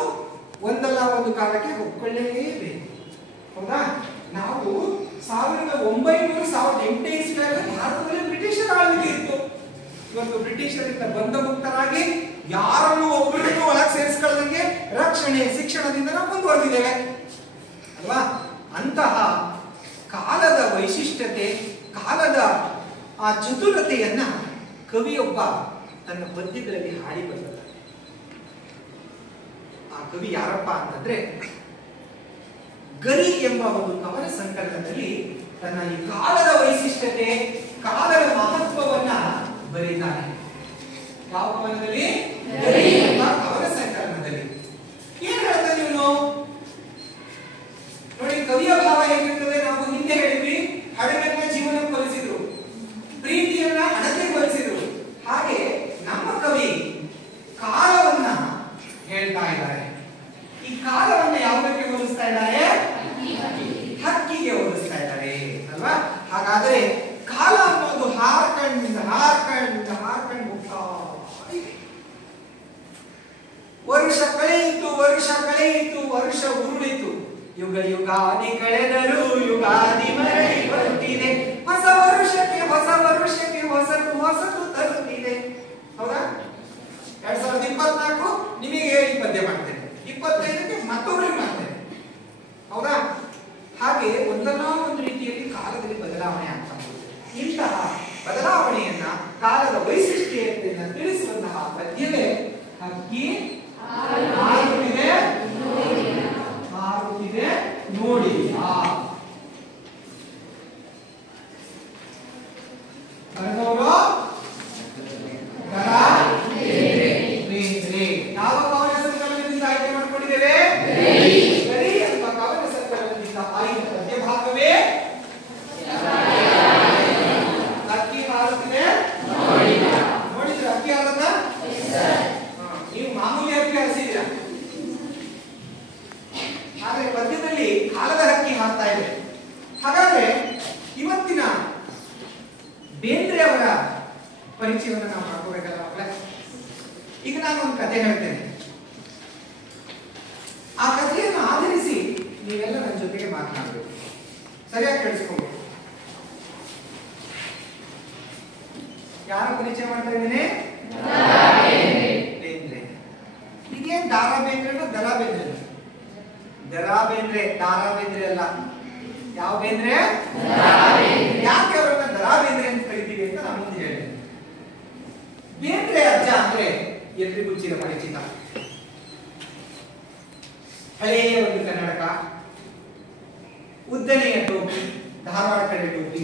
ಒಂದಲ್ಲ ಒಂದು ಕಾಲಕ್ಕೆ ಒಪ್ಕೊಳ್ಳೇಬೇಕು, ಹೌದಾ? ನಾವು 1908 ಇಸ್ವಿಯಲ್ಲಿ ಭಾರತದಲ್ಲಿ ಬ್ರಿಟಿಷರ ಆಳ್ವಿಕೆ ಇತ್ತು. ಇವತ್ತು ಬ್ರಿಟಿಷರಿಂದ ಬಂಧ ಮುಕ್ತರಾಗಿ ಯಾರನ್ನು ಒಬ್ಬರನ್ನು ಒಳಗೆ ಸೇರಿಸ್ಕೊಳ್ಳದಂಗೆ ರಕ್ಷಣೆ ಶಿಕ್ಷಣದಿಂದ ನಾವು ಮುಂದುವರೆದಿದ್ದೇವೆ ಅಲ್ವಾ? ಅಂತಹ ಕಾಲದ ವೈಶಿಷ್ಟ್ಯತೆ, ಕಾಲದ ಆ ಚತುರತೆಯನ್ನ ಕವಿಯೊಬ್ಬ ತನ್ನ ಪದ್ಯಗಳಲ್ಲಿ ಹಾಡಿ ಬಂದ. ಆ ಕವಿ ಯಾರಪ್ಪ ಅಂತಂದ್ರೆ, ಗರಿ ಎಂಬ ಒಂದು ಕವನ ಸಂಕಲನದಲ್ಲಿ ತನ್ನ ಈ ಕಾಲದ ವೈಶಿಷ್ಟ್ಯತೆ, ಕಾಲದ ಮಹತ್ವವನ್ನ ಬರೀತಾನೆ. ಯಾವ ಕವನದಲ್ಲಿ? ಗರಿ ಎಂಬ ಕವನ ಸಂಕಲನದಲ್ಲಿ. ಏನ್ ಹೇಳ್ತಾನೆ ಇವನು ನೋಡಿ. ಕವಿಯ ಭಾವ ಹೇಗಿರ್ತದೆ? ನಾವು ಹಿಂದೆ ಹೇಳಿದ್ವಿ, ಹಡಗನ್ನ ಜೀವನಕ್ಕೆ ಹೋಲಿಸಿದ್ರು, ಪ್ರೀತಿಯನ್ನ ಹಣಕ್ಕೆ ಹೋಲಿಸಿದ್ರು. ಹಾಗೆ ನಮ್ಮ ಕವಿ ಕಾಲವನ್ನ ಹೇಳ್ತಾ ಇದ್ದಾರೆ. ಈ ಕಾಲವನ್ನ ಯಾವುದಕ್ಕೆ ಹೋಲಿಸ್ತಾ ಇದ್ದಾರೆ? ಹಕ್ಕಿಗೆ ಹೋಲಿಸ್ತಾ ಇದ್ದಾರೆ ಅಲ್ವಾ? ಹಾಗಾದ್ರೆ ಕಾಲ ಅನ್ನೋದು ಹಾರ್ಕಂಡ್ ಹೋಗ್ತಾ ಇದೆ. ವರ್ಷ ಕಳೆಯಿತು, ವರ್ಷ ಉರುಳಿತು, ಯುಗ ಯುಗಾದಿ ಕಳೆದರೂ ಯುಗಾದಿ ಮರಳಿ ಬರುತ್ತಿದೆ, ಹೊಸ ವರುಷಕ್ಕೆ ಹೊಸತು ತರುತ್ತಿದೆ. ಹೌದಾ? 2024 ನಿಮಗೆ ಈ ಪದ್ಯ ಮಾಡ್ತೇನೆ, 25ಕ್ಕೆ ಮತ್ತೊಬ್ಬರಿಗೆ ಮಾಡ್ತೇನೆ, ಹೌದಾ? ಹಾಗೆ ಒಂದಲ್ಲ ಒಂದು ರೀತಿಯಲ್ಲಿ ಕಾಲದಲ್ಲಿ ಬದಲಾವಣೆ ಆಗ್ತಾ ಹೋಗುತ್ತೆ. ಇಂತಹ ಬದಲಾವಣೆಯನ್ನ, ಕಾಲದ ವೈಶಿಷ್ಟ್ಯತೆಯನ್ನ ತಿಳಿಸುವಂತಹ ಪದ್ಯವೇ ಹಕ್ಕಿ ಹಾರುತ್ತಿದೆ ನೋಡಿ. ಯಾವ ಕವನ ಸಂಕಲನದಿಂದ ಆಯ್ಕೆ ಮಾಡಿಕೊಂಡಿದ್ದೇವೆ? ಗರಿ ಎಂಬ ಕವನ ಸಂಕಲನದಿಂದ ಆಯ್ದ ಪದ್ಯ ಭಾಗವೇ ಹಕ್ಕಿ ಹಾರುತ್ತಿದೆ ನೋಡಿದ್ರೆ. ಹಕ್ಕಿ ಹಾರದ ನೀವು ಮಾಮೂಲಿ ಹಕ್ಕಿ ಹಾರಿಸಿದ್ದೀರಾ, ಆದ್ರೆ ಪದ್ಯದಲ್ಲಿ ಕಾಲದ ಹಕ್ಕಿ ಹಾರ್ತಾ ಇದೆ. ಹಾಗಾದ್ರೆ ಇವತ್ತಿನ ಬೇಂದ್ರೆ ಅವರ ಪರಿಚಯವನ್ನು ನಾವು ಮಾಡ್ಕೋಬೇಕಲ್ಲ ಮಕ್ಕಳೇ. ಈಗ ನಾನು ಒಂದು ಕಥೆ ಹೇಳ್ತೇನೆ, ಆ ಕಥೆಯನ್ನು ಆಧರಿಸಿ ನೀವೆಲ್ಲ ನನ್ನ ಜೊತೆಗೆ ಮಾತನಾಡಬೇಕು. ಸರಿಯಾಗಿ ಕೇಳಿಸ್ಕೋಬೇಕು. ಯಾರ ಪರಿಚಯ ಮಾಡ್ತಾ ಇದ್ದೀನಿ? ಬೇಂದ್ರೆ. ಈಗೇನ್ ದಾರಾ ಬೇಂದ್ರೆ ದರಾ ಬೇಂದ್ರೆ? ದರಾ ಬೇಂದ್ರೆ, ದಾರಾ ಬೇಂದ್ರೆ ಅಲ್ಲ. ಯಾವ ಬೇಂದ್ರೆ? ಯಾಕೆ ಅವರನ್ನ ದರಾ ಬೇಂದ್ರೆ ಅಂತ ಕರಿತೀವಿ ಅಂತ ನಾನು ಮುಂದೆ ಹೇಳಿದೆ. ಬೇಂದ್ರೆ ಅಜ್ಜ ಅಂದ್ರೆ ಎಲ್ರಿಗೂ ಚಿರಪರಿಚಿತ. ಹಳೆಯ ಒಂದು ಕನ್ನಡಕ, ಉದ್ದನೆಯ ಟೋಪಿ, ಧಾರವಾಡ ಕಡೆ ಟೋಪಿ,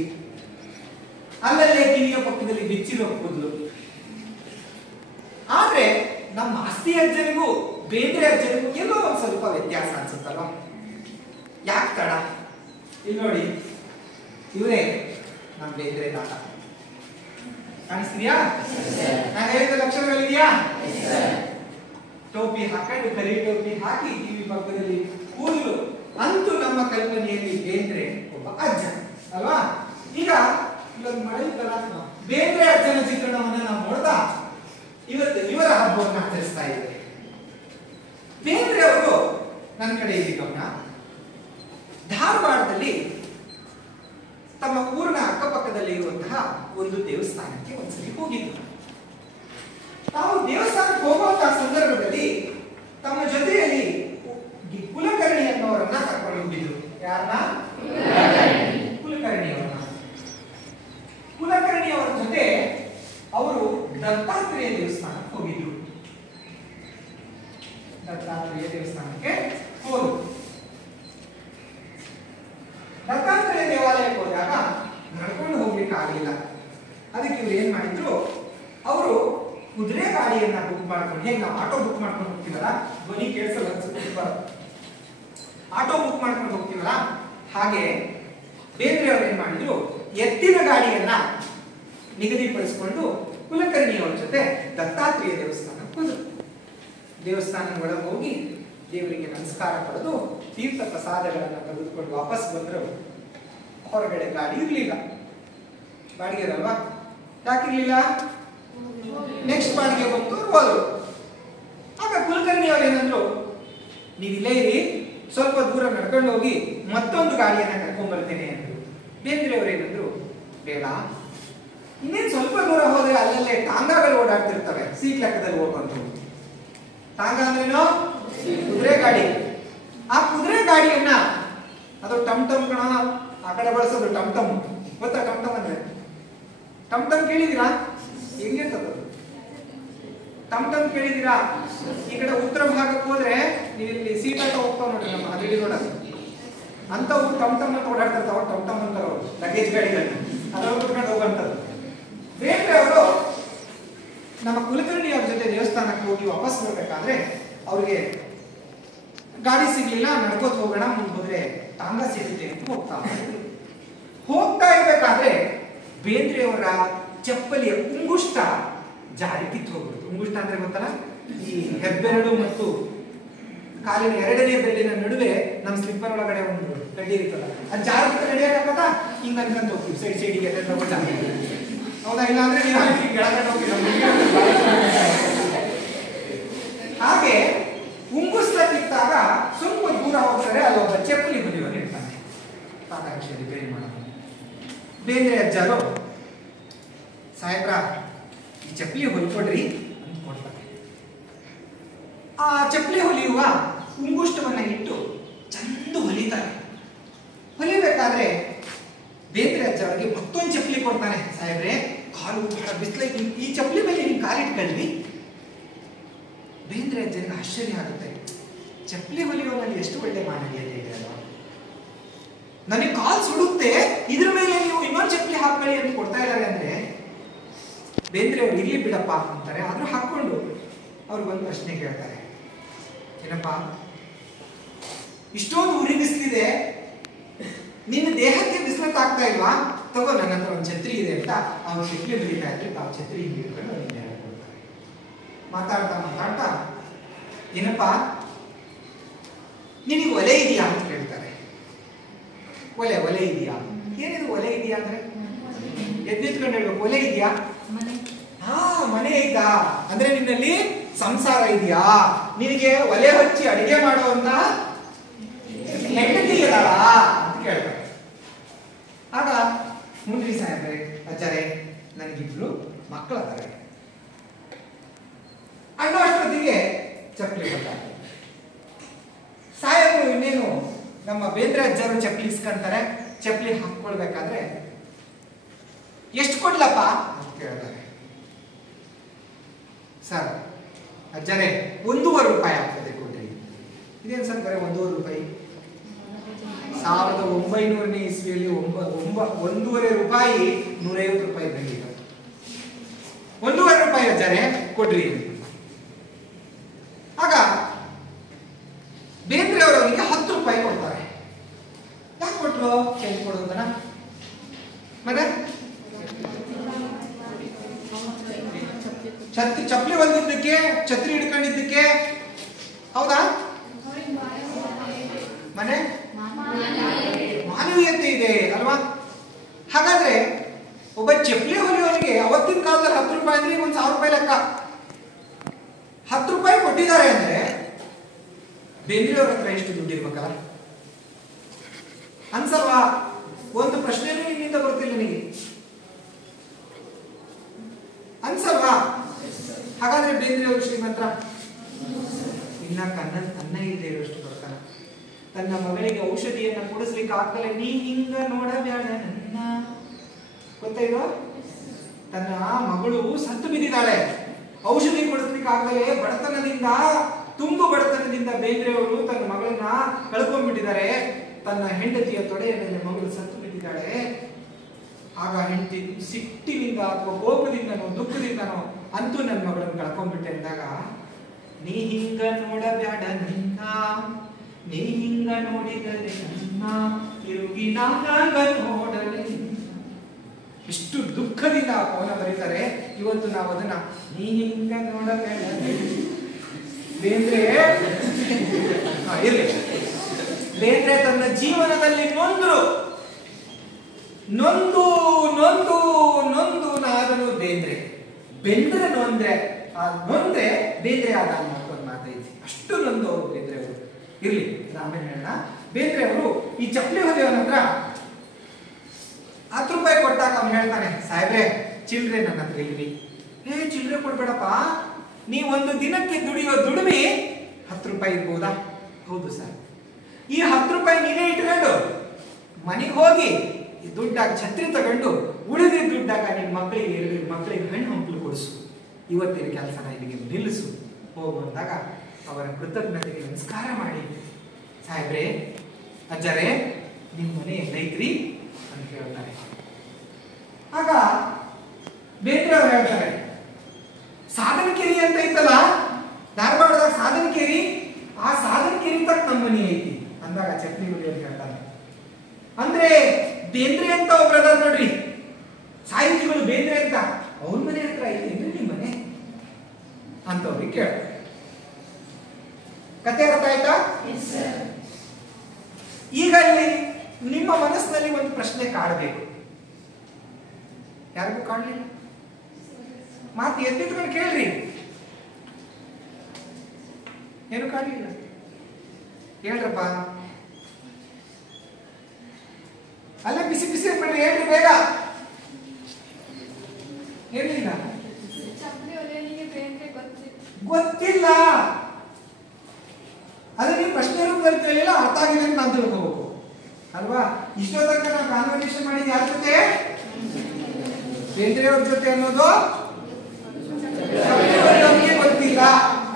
ಅಲ್ಲಲ್ಲೇ ಕಿವಿಯ ಪಕ್ಕದಲ್ಲಿ ಬಿಚ್ಚಿರೋ ಕೂದಲು. ಆದ್ರೆ ನಮ್ಮ ಆಸ್ತಿ ಅಜ್ಜನಿಗೂ ಬೇಂದ್ರೆ ಅಜ್ಜನಿಗೂ ಎಲ್ಲೋ ಒಂದು ಸ್ವಲ್ಪ ವ್ಯತ್ಯಾಸ ಅನ್ಸುತ್ತಲ್ವ? ಯಾಕೆ ತಡ? ಇಲ್ಲಿ ನೋಡಿ, ಇವರೇ ನಮ್ಮ ಬೇಂದ್ರೆ ತಾತ. ಕಾಣಿಸ್ತೀಯಾ? ನಾನು ಹೇಳಿದ ಲಕ್ಷಣಗಳಿದೆಯಾ? ಟೋಪಿ ಹಾಕೊಂಡು, ಕರಿ ಟೋಪಿ ಹಾಕಿ, ಕಿವಿ ಪಕ್ಕದಲ್ಲಿ ಕೂದಲು ಅಂತೂ ನಮ್ಮ ಕಲ್ಪನೆಯಲ್ಲಿ ಬೇಂದ್ರೆ ಒಬ್ಬ ಅಜ್ಜ ಅಲ್ವಾ. ಈಗ ಇವಾಗ ಮಳೆ ಬೇಂದ್ರೆ ಅಜ್ಜನ ಚಿತ್ರಣವನ್ನ ನಾವು ನೋಡ್ತಾ ಇವತ್ತು ಇವರ ಹಬ್ಬವನ್ನು ಆಚರಿಸ್ತಾ ಇದ್ದೇವೆ. ಬೇಂದ್ರೆ ಅವರು ನನ್ನ ಕಡೆ ಇಲ್ಲಿ ಗಮನ, ಧಾರವಾಡದಲ್ಲಿ ತಮ್ಮ ಊರಿನ ಅಕ್ಕಪಕ್ಕದಲ್ಲಿ ಇರುವಂತಹ ಒಂದು ದೇವಸ್ಥಾನಕ್ಕೆ ಒಂದ್ಸಲಿ ಹೋಗಿದ್ರು. ತಾವು ದೇವಸ್ಥಾನಕ್ಕೆ ಹೋಗುವಂತಹ ಸಂದರ್ಭದಲ್ಲಿ ತಮ್ಮ ಜೊತೆಯಲ್ಲಿ ಕುಲಕರ್ಣಿ ಅನ್ನೋರನ್ನ ಕರ್ಕೊಂಡು ಹೋಗಿದ್ರು. ಯಾರನ್ನ? ಕುಲಕರ್ಣಿಯವರನ್ನ. ಕುಲಕರ್ಣಿಯವರ ಜೊತೆ ಅವರು ದತ್ತಾತ್ರೇಯ ದೇವಸ್ಥಾನಕ್ಕೆ ಹೋಗಿದ್ರು. ದತ್ತಾತ್ರೇಯ ದೇವಸ್ಥಾನಕ್ಕೆ ಹೋದ್ರು. ದತ್ತಾತ್ರೇಯ ದೇವಾಲಯಕ್ಕೆ ಹೋದಾಗ ನಡ್ಕೊಂಡು ಹೋಗ್ಲಿಕ್ಕೆ ಆಗಲಿಲ್ಲ. ಅದಕ್ಕೆ ಇವ್ರು ಏನ್ ಮಾಡಿದ್ರು, ಅವರು ಕುದುರೆ ಗಾಡಿಯನ್ನ ಬುಕ್ ಮಾಡ್ಕೊಂಡು, ಹೇಗೆ ನಾವು ಆಟೋ ಬುಕ್ ಮಾಡ್ಕೊಂಡು ಹೋಗ್ತೀವಲ್ಲ, ಧ್ವನಿ ಕೇಳಿಸಲ್ಲ ಅನ್ಸುತ್ತೆ, ಆಟೋ ಬುಕ್ ಮಾಡ್ಕೊಂಡು ಹೋಗ್ತೀವಲ್ಲ ಹಾಗೆ ಬೇಂದ್ರೆ ಅವ್ರು ಏನ್ ಮಾಡಿದ್ರು, ಎತ್ತಿನ ಗಾಡಿಯನ್ನ ನಿಗದಿಪಡಿಸಿಕೊಂಡು ಕುಲಕರ್ಣಿಯವರ ಜೊತೆ ದತ್ತಾತ್ರೇಯ ದೇವಸ್ಥಾನಕ್ಕೆ ಹೋದ್ರು. ದೇವಸ್ಥಾನ ಒಳಗೆ ಹೋಗಿ ದೇವರಿಗೆ ನಮಸ್ಕಾರ ಪಡೆದು ತೀರ್ಥ ಪ್ರಸಾದಗಳನ್ನು ತೆಗೆದುಕೊಂಡು ವಾಪಸ್ ಬಂದ್ರು. ಹೊರಗಡೆ ಗಾಡಿ ಇರ್ಲಿಲ್ಲ. ಬಾಡಿಗೆ ಅಲ್ವಾ, ಯಾಕಿರ್ಲಿಲ್ಲ? ನೆಕ್ಸ್ಟ್ ಬಾಡಿಗೆ ಬಂತು, ಹೋದ್ರು. ಆಗ ಕುಲಕರ್ಣಿ ಅವ್ರು ಏನಂದ್ರು, ನೀವು ಇಲ್ಲೇ ಇರಿ, ಸ್ವಲ್ಪ ದೂರ ನಡ್ಕೊಂಡು ಹೋಗಿ ಮತ್ತೊಂದು ಗಾಡಿಯನ್ನ ಕರ್ಕೊಂಡ್ ಬರ್ತೇನೆ ಅಂದ್ರು. ಬೇಂದ್ರೆ ಅವ್ರು ಏನಂದ್ರು, ಬೇಡ, ಇನ್ನೇನ್ ಸ್ವಲ್ಪ ದೂರ ಹೋದ್ರೆ ಅಲ್ಲಲ್ಲೇ ಟಾಂಗಾಗಳು ಓಡಾಡ್ತಿರ್ತವೆ, ಸೀಟ್ ಲೆಕ್ಕದಲ್ಲಿ ಹೋಗುವಂತ. ಟಾಂಗ ಅಂದ್ರೇನು? ಕುದುರೆ ಗಾಡಿ. ಆ ಕುದುರೆ ಗಾಡಿಯನ್ನ, ಅದು ಟಮ್ ಟಮ್ ಕಣ, ಆ ಕಡೆ ಬಳಸೋದು ಟಮ್ ಟಮ್. ಗೊತ್ತಾ ಟಮ್ ಟಮ್ ಅಂದ್ರೆ? ಟಮ್ ಟಮ್ ಕೇಳಿದೀರಾ? ಹೆಂಗಿರ್ತದ ಟಮ್ ಟಮ್ ಕೇಳಿದೀರಾ? ಈ ಕಡೆ ಉತ್ತರ ಭಾಗಕ್ಕೆ ಹೋದ್ರೆ ನೀವು ಇಲ್ಲಿ ಸೀಟ್ ಆಟ ಹೋಗ್ತಾವ ನೋಡ್ರಿ, ನಮ್ಮ ಹಳ್ಳಿ ನೋಡ ಅಂತವು ಟಮ್ ಟಮ್ ಅಂತ ಓಡಾಡ್ತಿರ್ತಾವ. ಟಮ್ ಟಮ್ ಅಂತಾರ ಲಗೇಜ್ ಗಾಡಿಗಳನ್ನ, ಅದ್ರಲ್ಲಿ ಕುತ್ಕೊಂಡು ಹೋಗುವಂಥದ್ದು. ಬೇಂದ್ರೆ ಅವರು ನಮ್ಮ ಕುಲಕರ್ಣಿ ಅವ್ರ ಜೊತೆ ದೇವಸ್ಥಾನಕ್ಕೆ ಹೋಗಿ ವಾಪಸ್ ಬರ್ಬೇಕಾದ್ರೆ ಅವ್ರಿಗೆ ಗಾಡಿ ಸಿಗ್ಲಿಲ್ಲ, ನಡ್ಕೋತ ಹೋಗೋಣ, ಮುಂದೆ ಹೋದ್ರೆ ಟಾಂಗ ಸಿಗುತ್ತೆ ಅಂತ ಹೋಗ್ತಾ ಇರ್ಬೇಕಾದ್ರೆ ಬೇಂದ್ರೆ ಅವರ ಚಪ್ಪಲಿಯ ಉಂಗುಷ್ಟ ಜಾರಿ ಕಿತ್ತು ಹೋಗ್ಬಿಡ್ತು. ಉಂಗುಷ್ಟ ಅಂದ್ರೆ ಗೊತ್ತಲ್ಲ, ಈ ಹೆಬ್ಬೆರಳು ಮತ್ತು ಕಾಲಿನ ಎರಡನೇ ಬೆರಳಿನ ನಡುವೆ ನಮ್ಮ ಸ್ಲಿಪ್ಪರ್ ಒಳಗಡೆ ಒಂದು ಕಡ್ಡಿ ಇರ್ತದ, ಅದು ಜಾರಿ ಕಿತ್ತ ನಡೆಯಕ್ಕಾಗತ್ತ, ಹಿಂಗ ಅನ್ಕೊಂಡು ಹೋಗ್ತೀವಿ ಸೈಡ್ ಸೈಡಿಗೆ. ಹೌದಾ? ಇಲ್ಲ ಅಂದ್ರೆ ನೀವು ಕೆಳಗಡೆ ಹೋಗಿ. ಹಾಗೆ ಉಂಗುಷ್ಟ ಕಿತ್ತಾಗ ಸ್ವಲ್ಪ ದೂರ ಹೋಗ್ತಾರೆ, ಅಲ್ಲಿ ಒಬ್ಬ ಚಪ್ಪಲಿ ಹೊಲಿಯೋರು ಇರ್ತಾನೆ. ಬೇಂದ್ರೆ ಅಜ್ಜರು, ಸಾಹೇಬ್ರ ಈ ಚಪ್ಪಲಿ ಹೊಲ್ಕೊಡ್ರಿ ಅಂತ ಕೊಡ್ತಾರೆ. ಆ ಚಪ್ಪಲಿ ಹೊಲಿಯುವ ಉಂಗುಷ್ಟವನ್ನ ಇಟ್ಟು ಚಂದ ಹೊಲಿತಾರೆ. ಹೊಲಿಬೇಕಾದ್ರೆ ಬೇಂದ್ರೆ ಅಜ್ಜ ಅವರಿಗೆ ಮತ್ತೊಂದು ಚಪ್ಪಲಿ ಕೊಡ್ತಾನೆ. ಸಾಹೇಬ್ರೆ, ಕಾಲು ಬಹಳ ಬಿಸಿಲೈತಿ, ಈ ಚಪ್ಪಲಿ ಮೇಲೆ ಹಿಂಗೆ ಕಾಲಿಟ್ಕೊಳ್ಳಿ. ಬೇಂದ್ರೆ ಅಜ್ಜನಿಗೆ ಆಶ್ಚರ್ಯ ಆಗುತ್ತೆ, ಚಪ್ಪಲಿ ಹೊಲಿಯುವಲ್ಲಿ ಎಷ್ಟು ಒಳ್ಳೆ ಮಾನವೀಯತೆ ಇದೆ ಅಲ್ವಾ, ನನಗೆ ಕಾಲು ಸುಡುತ್ತೆ, ಇದ್ರ ಮೇಲೆ ನೀವು ಇನ್ನೊಂದು ಚಪ್ಪಲಿ ಹಾಕೊಳ್ಳಿ ಅಂತ ಕೊಡ್ತಾ ಇದ್ದಾರೆ ಅಂದ್ರೆ ಬೇಂದ್ರೆ ಅವ್ರು ಇರ್ಲಿ ಬಿಡಪ್ಪ ಅಂತಾರೆ. ಆದ್ರೂ ಹಾಕೊಂಡು ಅವ್ರಿಗೆ ಒಂದು ಪ್ರಶ್ನೆ ಕೇಳ್ತಾರೆ, ಏನಪ್ಪಾ ಇಷ್ಟೊಂದು ಉರಿ ಬಿಸಿಲಿದೆ, ನಿನ್ನ ದೇಹಕ್ಕೆ ಬಿಸಿಲತ್ತ ಆಗ್ತಾ ಇಲ್ವಾ, ತಗೋ ನನ್ನ ಹತ್ರ ಒಂದು ಛತ್ರಿ ಇದೆ ಅಂತ ಅವ್ರು ಚಪ್ಪಲಿ ಬರೀತಾ ಇದ್ರೆ ತಾವು ಛತ್ರಿ ಹಿಡಿದುಕೊಂಡು ಅವ್ರಿಗೆ ಹೇಳ್ಕೊಡ್ತಾರೆ. ಮಾತಾಡ್ತಾ ಮಾತಾಡ್ತಾ, ಏನಪ್ಪಾ ನಿನಗೆ ಒಲೆ ಇದೆಯಾ ಅಂತ ಕೇಳ್ತಾರೆ. ಒಲೆ ಇದೆಯಾ? ಏನಿದು ಒಲೆ ಇದೆಯಾ ಅಂದ್ರೆ ಎದ್ದಿಟ್ಕೊಂಡು ಹೇಳ್ಬೇಕು, ಒಲೆ ಇದೆಯಾ? ಹಾ, ಮನೆ ಐತಾ ಅಂದ್ರೆ ನಿನ್ನಲ್ಲಿ ಸಂಸಾರ ಇದೆಯಾ, ನಿನಗೆ ಒಲೆ ಹಚ್ಚಿ ಅಡಿಗೆ ಮಾಡುವಂತ ಹೆಂಡತಿ ಇದಾಳ ಅಂತ ಕೇಳ್ತಾರೆ. ಆಗ ಮುಂದ್ರಿ ಸಾಹೇಬ್ರೆ, ಅಜ್ಜರೇ, ನನಗಿಬ್ರು ಮಕ್ಕಳದಾರೆ ಅನ್ನೋ ಅಷ್ಟೊತ್ತಿಗೆ ಚಪ್ಪಲಿ ಕೊಡ್ತಾರೆ. ಸಾಹೇಬರು ಇನ್ನೇನು ನಮ್ಮ ಬೇಂದ್ರೆ ಅಜ್ಜರು ಚಪ್ಪಲಿ ಇಸ್ಕೊಂತಾರೆ. ಚಪ್ಪಲಿ ಹಾಕೊಳ್ಬೇಕಾದ್ರೆ ಎಷ್ಟು ಕೊಡ್ಲಪ್ಪ ಅಂತ ಕೇಳ್ತಾರೆ. ಸರ್ ಅಜ್ಜರೇ, 1.5 ರೂಪಾಯಿ ಆಗ್ತದೆ ಕೊಡ್ರಿ. ಇದೇನು ಸರ್ ಬರೀ 1.5 ರೂಪಾಯಿ? 1900ನೇ ಇಸ್ವಿಯಲ್ಲಿ 1.5 ರೂಪಾಯಿ 150 ರೂಪಾಯಿ ಬಂದಿದೆ. 1.5 ರೂಪಾಯಿ ಅಜ್ಜರೇ ಕೊಡ್ರಿ. ಆಗ ಬೇಂದ್ರೆ ಅವರು ಅವರಿಗೆ 10 ರೂಪಾಯಿ ಕೊಡ್ತಾರೆ. ಯಾಕೆ ಕೊಟ್ರು? ಚೇಂಜ್ ಕೊಡು ಅಂತನಾ? ಮತ್ತೆ ಚಪ್ಪಲಿ ಹೊಲಿದಿದ್ದಕ್ಕೆ, ಛತ್ರಿ ಹಿಡ್ಕೊಂಡಿದ್ದಕ್ಕೆ, ಹೌದಾ? ಮನೆ ಹಾಗಾದ್ರೆ ಒಬ್ಬ ಚಪ್ಪಲಿ ಹೊಲಿಯೋನಿಗೆ ಅವತ್ತಿನ ಕಾಲದಲ್ಲಿ 10 ರೂಪಾಯಿ ಅಂದ್ರೆ ಒಂದು 1000 ರೂಪಾಯಿ ಲೆಕ್ಕ. 10 ರೂಪಾಯಿ ಕೊಟ್ಟಿದ್ದಾರೆ ಅಂದ್ರೆ ಬೇಂದ್ರೆಯವ್ರ ಹತ್ರ ಎಷ್ಟು ದುಡ್ಡು ಇರ್ಬೇಕಲ್ಲ ಅನ್ಸಲ್ವಾ? ಒಂದು ಪ್ರಶ್ನೆನೂ ನಿನ್ನಿಂದ ಬರ್ತಿಲ್ಲ ನನಗೆ, ಅನ್ಸಲ್ವಾ? ಹಾಗಾದ್ರೆ ಬೇಂದ್ರೆಯವರು ಶ್ರೀಮಂತರ? ಇನ್ನ ಅನ್ನ ಇಲ್ಲದೆ ಇರೋಷ್ಟು ಬರ್ತಾನ. ತನ್ನ ಮಗಳಿಗೆ ಔಷಧಿಯನ್ನ ಕೊಡಿಸ್ಲಿಕ್ಕೆ ಆಗ್ತಲೇ ನೀ ಹಿಂಗ ನೋಡಬೇಡ ನನ್ನ, ಗೊತ್ತಾಯ್ತು? ತನ್ನ ಮಗಳು ಸತ್ತು ಬಿದ್ದಿದ್ದಾಳೆ, ಔಷಧಿ ಕೊಡಿಸ್ಲಿಕ್ಕೆ ಆಗಲೇ ಬಡತನದಿಂದ, ತುಂಬು ಬಡತನದಿಂದ ಬೇಂದ್ರೆಯವರು ತನ್ನ ಮಗಳನ್ನ ಕಳ್ಕೊಂಡ್ಬಿಟ್ಟಿದ್ದಾರೆ. ತನ್ನ ಹೆಂಡತಿಯ ತೊಡೆಯ ಮೇಲೆ ಮಗಳು ಸತ್ತು ಬಿದ್ದಿದ್ದಾಳೆ. ಆಗ ಹೆಂಡತಿ ಸಿಟ್ಟಿನಿಂದ ಅಥವಾ ಕೋಪದಿಂದನೋ ದುಃಖದಿಂದನೋ ಅಂತೂ ನನ್ನ ಮಗಳನ್ನು ಕಳ್ಕೊಂಡ್ಬಿಟ್ಟೆ ಅಂದಾಗ, ನೀ ಹಿಂಗ ನೋಡಬೇಡ ನನ್ನ, ನೀ ಹಿಂಗ ನೋಡಿದರೆ ನನ್ನ, ತಿರುಗಿ ನಾನಾಗ ನೋಡಲಿ. ಇಷ್ಟು ದುಃಖದಿಂದ ಆ ಪವನ ಬರೀತಾರೆ. ಇವತ್ತು ನಾವು ಅದನ್ನ ನೀ ಹಿಂಗ ನೋಡಬೇಡ ಬೇಂದ್ರೆ ಇರ್ಲಿ. ಬೇಂದ್ರೆ ತನ್ನ ಜೀವನದಲ್ಲಿ ನೊಂದು ನಾದನು ಬೇಂದ್ರೆ. ಬೆಂದ್ರೆ ನೊಂದ್ರೆ ಬೇಂದ್ರೆ ಆದ ಒಂದು ಮಾತೈತಿ. ಅಷ್ಟು ನೊಂದು ಅವರು ಬೇಂದ್ರೆ ಅವರು. ಇರ್ಲಿ, ಆಮೇಲೆ ಹೇಳೋಣ. ಬೇಂದ್ರೆ ಅವರು ಈ ಚಪ್ಪಲಿ ಹೊಲಿಯವನ ಹತ್ರ 10 ರೂಪಾಯಿ ಕೊಟ್ಟಾಗ ಅವ್ನು ಹೇಳ್ತಾನೆ, ಸಾಹೇಬ್ರೆ ಚಿಲ್ಡ್ರೆ ನನ್ನ ಹತ್ರ ಇಲ್ರಿ. ಚಿಲ್ಡ್ರೆ ಕೊಡ್ಬೇಡಪ್ಪ, ನೀ ಒಂದು ದಿನಕ್ಕೆ ದುಡಿಯೋ ದುಡಿಮೆ 10 ರೂಪಾಯಿ ಇರ್ಬೋದಾ? ಹೌದು ಸರ್. ಈ 10 ರೂಪಾಯಿ ನೀನೇ ಇಟ್ಕೊಂಡು ಮನೆಗೆ ಹೋಗಿ ದುಡ್ಡಾಗ ಛತ್ರಿ ತಗೊಂಡು ಉಳಿದಿದ್ದ ದುಡ್ಡಾಗ ನಿನ್ನ ಮಕ್ಕಳಿಗೆ ಹಣ್ಣು ಹಂಪಲು ಕೊಡಿಸು, ಇವತ್ತಿನ ಕೆಲಸನ ಇಲ್ಲಿಗೆ ನಿಲ್ಲಿಸು ಹೋಗು ಅಂದಾಗ ಅವರ ಕೃತಜ್ಞತೆಗೆ ನಮಸ್ಕಾರ ಮಾಡಿ, ಸಾಹೇಬ್ರೆ ಅಜ್ಜರೇ ನಿಮ್ಮ ಮನೆ ಎಲ್ಲೈತ್ರಿ ಅಂತ ಹೇಳ್ತಾರೆ. ಆಗ ಬೇಂದ್ರೆ ಅವ್ರು ಹೇಳ್ತಾರೆ, ಸಾಧನಕೇರಿ ಅಂತ ಐತಲ್ಲ ಧಾರವಾಡದಾಗ ಸಾಧನಕೇರಿ, ಆ ಸಾಧನಕೇರಿ ತಕ್ಕ ನಮ್ಮ ಮನೆ ಐತಿ ಅಂದಾಗ ಚಟ್ನಿ ಹುಲಿಯವ್ರು ಹೇಳ್ತಾನೆ, ಅಂದ್ರೆ ಬೇಂದ್ರೆ ಅಂತ ಒಬ್ರದ ನೋಡ್ರಿ ಸಾಹಿತಿಗಳು ಬೇಂದ್ರೆ ಅಂತ ಅವ್ರ ಮನೆ ಹತ್ರ ಐತಿ ನಿಮ್ಮ ಮನೆ ಅಂತವ್ರಿಗೆ ಕೇಳ. ಕತೆ ಅರ್ಥ ಆಯ್ತಾ? ಈಗ ಇಲ್ಲಿ ನಿಮ್ಮ ಮನಸ್ಸಿನಲ್ಲಿ ಒಂದು ಪ್ರಶ್ನೆ ಕಾಡಬೇಕು. ಯಾರಿಗೂ ಕಾಣಲಿಲ್ಲ? ಮಾತು ಎತ್ತಿಟ್ಕೊಂಡು ಕೇಳ್ರಿ. ಏನು ಕಾಣಲಿಲ್ಲ? ಹೇಳ್ರಪ್ಪ. ಅಲ್ಲೇ ಬಿಸಿ ಬಿಸಿ ಬಿಡ್ರಿ, ಹೇಳ್ರಿ ಬೇಗ. ಹೇಳಿಲ್ಲ? ಗೊತ್ತಿಲ್ಲ. ಅದೇ ನೀವು ಪ್ರಶ್ನೆ ರೂಪದಲ್ಲಿ ಕೇಳಿಲ್ಲ, ಅರ್ಥ ಆಗಿದೆ ಅಂತ ನಾನು ತಿಳ್ಕೋಬೇಕು ಅಲ್ವಾ? ಇಷ್ಟೋ ತನಕ ನಾವು ಕಾನ್ವರ್ಸೇಷನ್ ಮಾಡಿದ ಯಾರ ಜೊತೆ? ಬೇಂದ್ರೆಯವ್ರ ಜೊತೆ ಅನ್ನೋದು ಗೊತ್ತಿಲ್ಲ.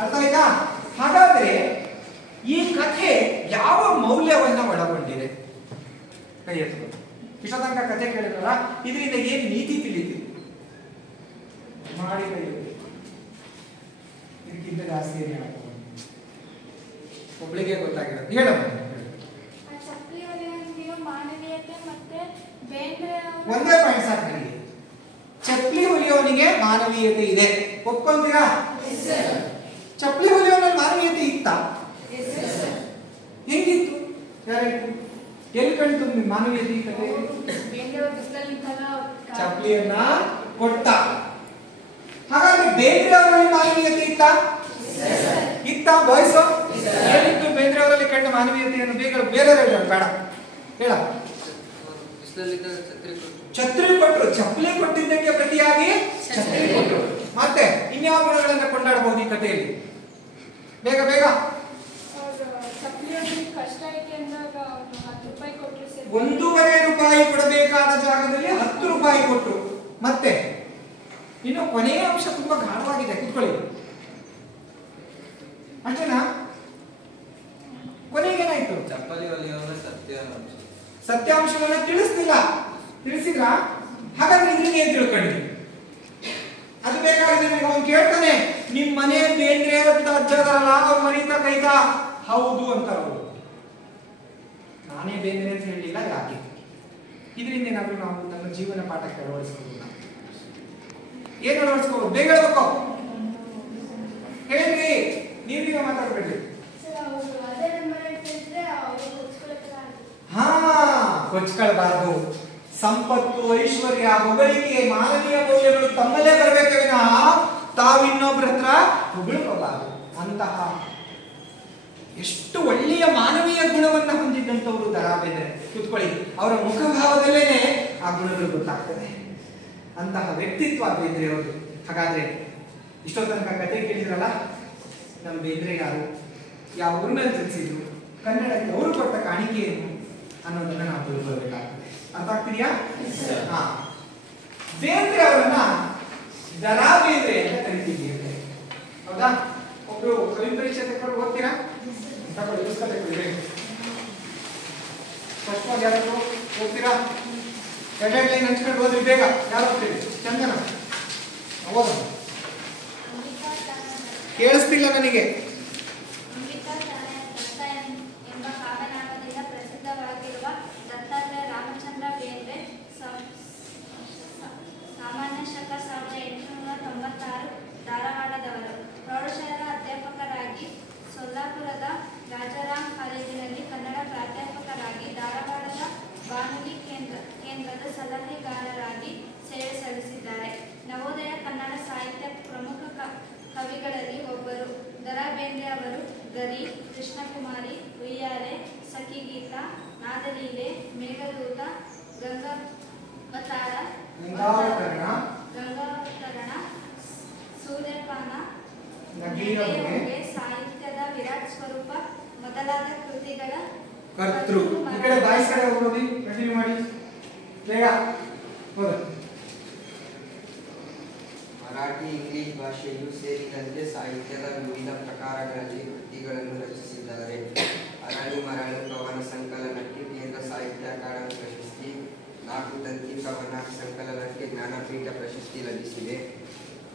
ಅರ್ಥ ಆಯ್ತಾ? ಹಾಗಾದ್ರೆ ಈ ಕಥೆ ಯಾವ ಮೌಲ್ಯವನ್ನ ಒಳಗೊಂಡಿದೆ? ಕೈ ಎತ್ಕೊಂಡು. ಇಷ್ಟೋ ತನಕ ಕಥೆ ಕೇಳಿದ್ರಲ್ಲ, ಇದರಿಂದ ಏನ್ ನೀತಿ ತಿಳಿತೀವಿ ಮಾಡಿ ಕೈ ಇದಕ್ಕಿಂತ ಜಾಸ್ತಿ ಏನು ಒಬ್ಳಿಗೆ ಗೊತ್ತಾಗಿರೋದು ಹೇಳಮ್ಮ. ಒಂದೇ ಪಾಯಿಂಟ್ ಸಾಕು ನನಗೆ. ಚಪ್ಪಲಿ ಹೊಲಿಯೋನಿಗೆ ಮಾನವೀಯತೆ ಇದೆ, ಒಪ್ಕೊಂತೀರಾ? ಚಪ್ಪಲಿ ಹೊಲಿಯೋನಲ್ಲಿ ಮಾನವೀಯತೆ ಇತ್ತ? ಹೇಗಿತ್ತು? ಯಾರಿತ್ತು? ಎಲ್ಲಿ ಕಂಡು ಮಾನವೀಯತೆ? ಚಪ್ಪಲಿಯನ್ನ ಕೊಟ್ಟ. ಹಾಗಾದ್ರೆ ಬೇಂದ್ರೆ ಅವರಲ್ಲಿ ಮಾನವೀಯತೆ ಇತ್ತ? ಇತ್ತ ಬಾಯ್ಸ್? ಏನಿತ್ತು ಬೇಂದ್ರೆ ಅವರಲ್ಲಿ ಕಂಡ ಮಾನವೀಯತೆಯನ್ನು? ಬೇರೆ ಬೇಡ ಹೇಳ. ಛತ್ರಿ ಕೊಟ್ಟರು, ಚಪ್ಪಲಿ ಕೊಟ್ಟಿದ್ದಕ್ಕೆ ಪ್ರತಿಯಾಗಿ ಛತ್ರಿ ಕೊಟ್ಟರು. ಮತ್ತೆ ಇನ್ಯಾವ ಗುಣಗಳನ್ನ ಕೊಂಡಾಡಬಹುದು ಈ ಕಥೆಯಲ್ಲಿ? ಬೇಗ ಬೇಗ. 1.5 ರೂಪಾಯಿ ಕೊಡಬೇಕಾದ ಜಾಗದಲ್ಲಿ 10 ರೂಪಾಯಿ ಕೊಟ್ಟರು. ಮತ್ತೆ ಇನ್ನು ಕೊನೆಯ ಅಂಶ ತುಂಬಾ ಗಾಢವಾಗಿದೆ, ಕುತ್ಕೊಳ್ಳಿ. ಅಷ್ಟೇನಾ? ಕೊನೆಗೇನಾಯ್ತು? ಚಪ್ಪಲಿ ಹೊಲಿಯುವ ಸತ್ಯಾಂಶವನ್ನ ತಿಳಿಸಿದ್ರ? ಹಾಗಾದ್ರೆ ಇದನ್ನ ಏನ್ ತಿಳ್ಕೊಂಡ್ರಿ? ಅದು ಬೇಕಾಗಿದೆ ನಿಮಗೆ. ಅವ್ನು ಕೇಳ್ತಾನೆ, ನಿಮ್ ಮನೆ ಬೇಂದ್ರೆ ಅಂತ ಅಜ್ಜದಾರಲ್ಲ ಅವ್ರ ಮನಿತ ಕೈತ? ಹೌದು ಅಂತಾರ ಅವರು. ನಾನೇ ಬೇಂದ್ರೆ ಅಂತ ಹೇಳಿಲ್ಲ, ಯಾಕೆ? ಇದರಿಂದ ಏನಾದ್ರು ನಾವು ನಮ್ಮ ಜೀವನ ಪಾಠಕ್ಕೆ ಅಳವಡಿಸ್ಕೋಬಹುದು. ಏನ್ ಅಳವಡಿಸ್ಕೋಬಹುದು? ಬೇಗ ಹೇಳ್ಬೇಕು. ಹೇಳ್ರಿ, ನೀವೀಗ ಮಾತಾಡ್ಬೇಡ್ರಿ. ಹಾ, ಕೊಚ್ಕೊಳ್ಬಾರ್ದು. ಸಂಪತ್ತು, ಐಶ್ವರ್ಯ, ಹೊಗಳಿಕೆ, ಮಾನವೀಯ ಮೌಲ್ಯಗಳು ತಮ್ಮಲ್ಲೇ ಬರಬೇಕೆ ವಿನಃ ತಾವಿನ್ನೊಬ್ಬರ ಹತ್ರ ಹೊಗಳಬಾರದು. ಅಂತಹ ಎಷ್ಟು ಒಳ್ಳೆಯ ಮಾನವೀಯ ಗುಣವನ್ನ ಹೊಂದಿದ್ದಂಥವರು ದ ರಾ ಬೇಂದ್ರೆ. ಕೂತ್ಕೊಳ್ಳಿ, ಅವರ ಮುಖಭಾವದಲ್ಲೇನೆ ಆ ಗುಣಗಳು ಗೊತ್ತಾಗ್ತದೆ. ಅಂತಹ ವ್ಯಕ್ತಿತ್ವ ಬೇಂದ್ರೆ ಅವರು. ಹಾಗಾದ್ರೆ ಇಷ್ಟೋ ತನಕ ಕತೆ ಕೇಳಿದ್ರಲ್ಲ, ನಮ್ಮ ಬೇಂದ್ರೆ ಯಾರು, ಯಾವ ಊರಿನಲ್ಲಿ ಜನಿಸಿದ್ರು, ಕನ್ನಡಕ್ಕೆ ಅವರು ಕೊಟ್ಟ ಕಾಣಿಕೆ ಏನು ಅನ್ನೋದನ್ನ ನಾವು ತಿಳ್ಕೊಳ್ಬೇಕಾಗ್ತದೆ. ಅರ್ಥ ಆಗ್ತಿದೆಯಾ? ಹಾ, ಬೇಂದ್ರೆ ಅವರನ್ನ ದ ರಾ ಬೇಂದ್ರೆ ಅಂತ ಕರಿತಿದ್ದೀವಿ, ಹೌದಾ? ಒಬ್ರು ಕವಿ ಪರೀಕ್ಷೆ ತಗೊಂಡು ಓದ್ತೀರಾ? ತಗೊಳ್ಳಿ, ಪುಸ್ತಕ ತಗೊಳ್ಳಿ. ಫಸ್ಟ್ ಯಾರು ಓದ್ತೀರಾ? ಎರಡೆರಡು ಲೈನ್ ಹಂಚ್ಕೊಂಡು ಹೋದ್ರಿ ಬೇಗ. ಯಾರು ಹೋಗ್ತೀರಿ? ಚಂದನ ಓದ. ಕೇಳಿಸ್ತಿಲ್ಲ ನನಗೆ. ಎಂಬ ಕಾವ್ಯನಾಮದಿಂದ ಪ್ರಸಿದ್ಧವಾಗಿರುವ ದತ್ತಾತ್ರೇಯ ರಾಮಚಂದ್ರ ಬೇಂದ್ರೆ ಸಾಮಾನ್ಯ ಶಕ 1896 ಧಾರವಾಡದವರು. ಪ್ರೌಢಶಾಲಾ ಅಧ್ಯಾಪಕರಾಗಿ ಸೊಲ್ಲಾಪುರದ ರಾಜಾರಾಮ್ ಕಾಲೇಜಿನಲ್ಲಿ ಕನ್ನಡ ಪ್ರಾಧ್ಯಾಪಕರಾಗಿ ಧಾರವಾಡದ ಬಾನುಲಿ ಕೇಂದ್ರದ ಸಲಹೆಗಾರರಾಗಿ ಸೇವೆ ಸಲ್ಲಿಸಿದ್ದಾರೆ. ನವೋದಯ ಕನ್ನಡ ಸಾಹಿತ್ಯ ಪ್ರಮುಖ ಕವಿಗಳಲ್ಲಿ ಒಬ್ಬರು. ದ ರಾ ಬೇಂದ್ರೆ ಅವರು ಗರಿ, ಕೃಷ್ಣಕುಮಾರಿ, ಉಯ್ಯಾಲೆ, ಸಖಿಗೀತ, ನಾದಲೀಲೆ, ಮೇಘದೂತ, ಗಂಗಾವತರಣ, ಸೂರ್ಯಪಾನ, ನಗೆಯುಗೆ, ಸಾಹಿತ್ಯದ ವಿರಾಟ್ ಸ್ವರೂಪ ಮೊದಲಾದ ಕೃತಿಗಳ ಕರ್ತೃ. ಈ ಕಡೆ ಬಾಯ್ಸ್ ಕಡೆ ಹೋಗೋದಿ, ಕಂಟಿನ್ಯೂ ಮಾಡಿ ಬೇಗ. ಮರಾಠಿ, ಇಂಗ್ಲಿಷ್ ಭಾಷೆಯೂ ಸೇರಿದಂತೆ ಸಾಹಿತ್ಯದ ವಿವಿಧ ಪ್ರಕಾರಗಳಲ್ಲಿ ಕೃತಿಗಳನ್ನು ರಚಿಸಿದ್ದಾರೆ. ಅರಳು ಮರಳು ಕವನ ಸಂಕಲನಕ್ಕೆ ಕೇಂದ್ರ ಸಾಹಿತ್ಯ ಅಕಾಡೆಮಿ ಪ್ರಶಸ್ತಿ, 4 ತಂತಿ ಕವನ ಸಂಕಲನಕ್ಕೆ ಜ್ಞಾನಪೀಠ ಪ್ರಶಸ್ತಿ ಲಭಿಸಿವೆ.